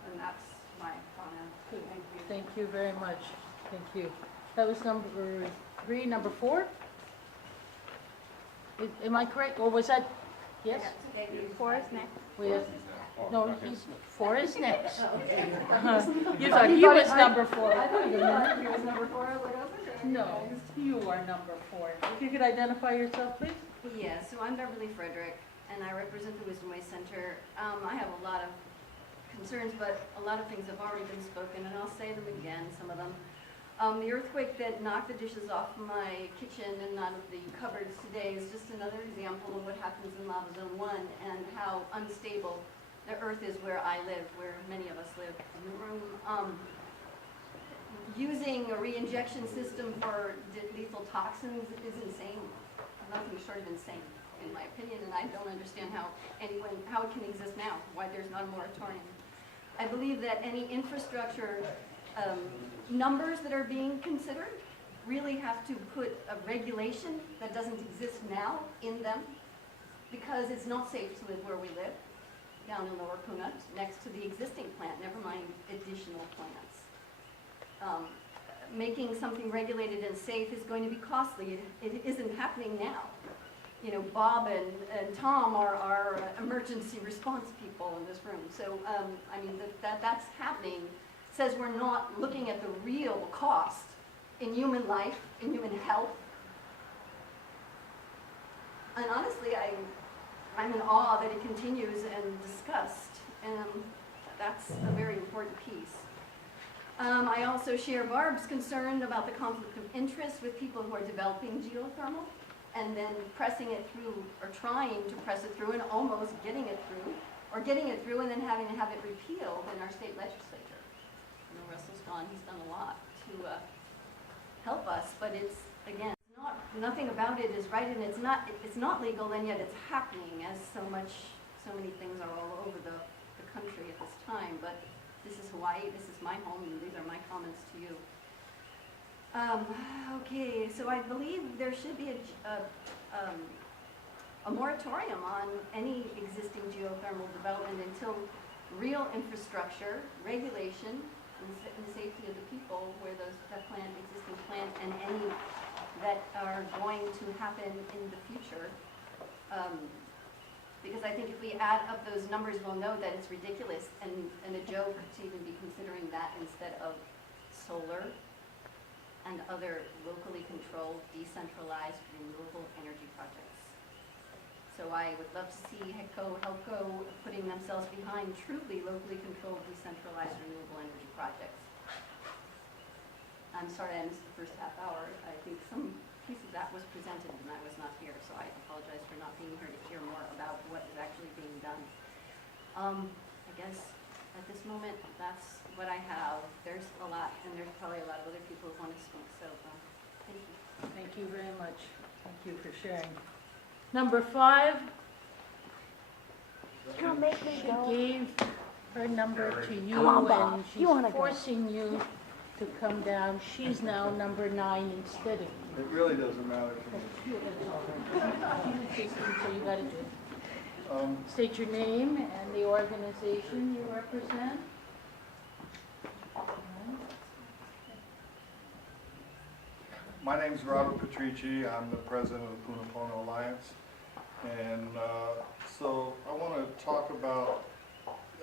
And that's my comment. Thank you. Thank you very much. Thank you. That was number 3. Number 4? Am I correct? Or was that, yes? 4 is next. We have, no, 4 is next. Okay. You thought he was number 4. I thought you thought he was number 4. I was like, oh, okay. No, you are number 4. If you could identify yourself, please. Yeah, so I'm Beverly Frederick, and I represent the Wisdom Way Center. I have a lot of concerns, but a lot of things have already been spoken, and I'll say them again, some of them. The earthquake that knocked the dishes off my kitchen and out of the cupboards today is just another example of what happens in Lava Zone 1 and how unstable the earth is where I live, where many of us live in the room. Using a re-injection system for lethal toxins is insane. Nothing short of insane, in my opinion, and I don't understand how it can exist now, why there's not a moratorium. I believe that any infrastructure numbers that are being considered really have to put a regulation that doesn't exist now in them, because it's not safe to live where we live, down in Lower Puna, next to the existing plant, never mind additional plants. Making something regulated and safe is going to be costly. It isn't happening now. You know, Bob and Tom are our emergency response people in this room. So, I mean, that's happening. Says we're not looking at the real cost in human life, in human health. And honestly, I'm in awe that it continues and discussed. And that's a very important piece. I also share Barb's concern about the conflict of interest with people who are developing geothermal and then pressing it through, or trying to press it through and almost getting it through, or getting it through and then having to have it repealed in our state legislature. You know, Russell's gone, he's done a lot to help us, but it's, again, nothing about it is right, and it's not legal, and yet it's happening, as so many things are all over the country at this time. But this is Hawaii, this is my home, and these are my comments to you. Okay, so I believe there should be a moratorium on any existing geothermal development until real infrastructure, regulation, and the safety of the people where that existing plant, and any that are going to happen in the future. Because I think if we add up those numbers, we'll know that it's ridiculous and a joke to even be considering that instead of solar and other locally controlled, decentralized, renewable energy projects. So I would love to see HELCO putting themselves behind truly locally controlled, decentralized, renewable energy projects. I'm sorry I missed the first half hour. I think some piece of that was presented and I was not here, so I apologize for not being here to hear more about what is actually being done. I guess at this moment, that's what I have. There's a lot, and there's probably a lot of other people who want to speak, so thank you. Thank you very much. Thank you for sharing. Number 5. Don't make me She go. gave her number to you, Come on, Bob. and she's You wanna go. forcing you to come down. She's now number 9 instead of you. It really doesn't matter to me. So you got to do it. State your name and the organization you represent. My name's Robert Patrici. I'm the president of the Puna Pono Alliance. And so I want to talk about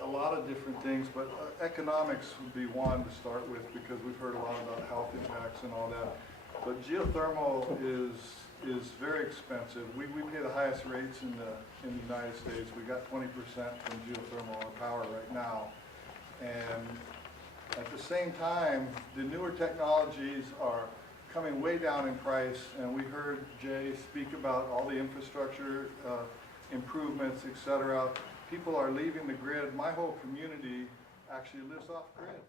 a lot of different things, but economics would be one to start with, because we've heard a lot about health impacts and all that. but geothermal is very expensive. We pay the highest rates in the United States. We got 20% from geothermal power right now. And at the same time, the newer technologies are coming way down in price, and we heard Jay speak about all the infrastructure improvements, et cetera. People are leaving the grid. My whole community actually lives off grid.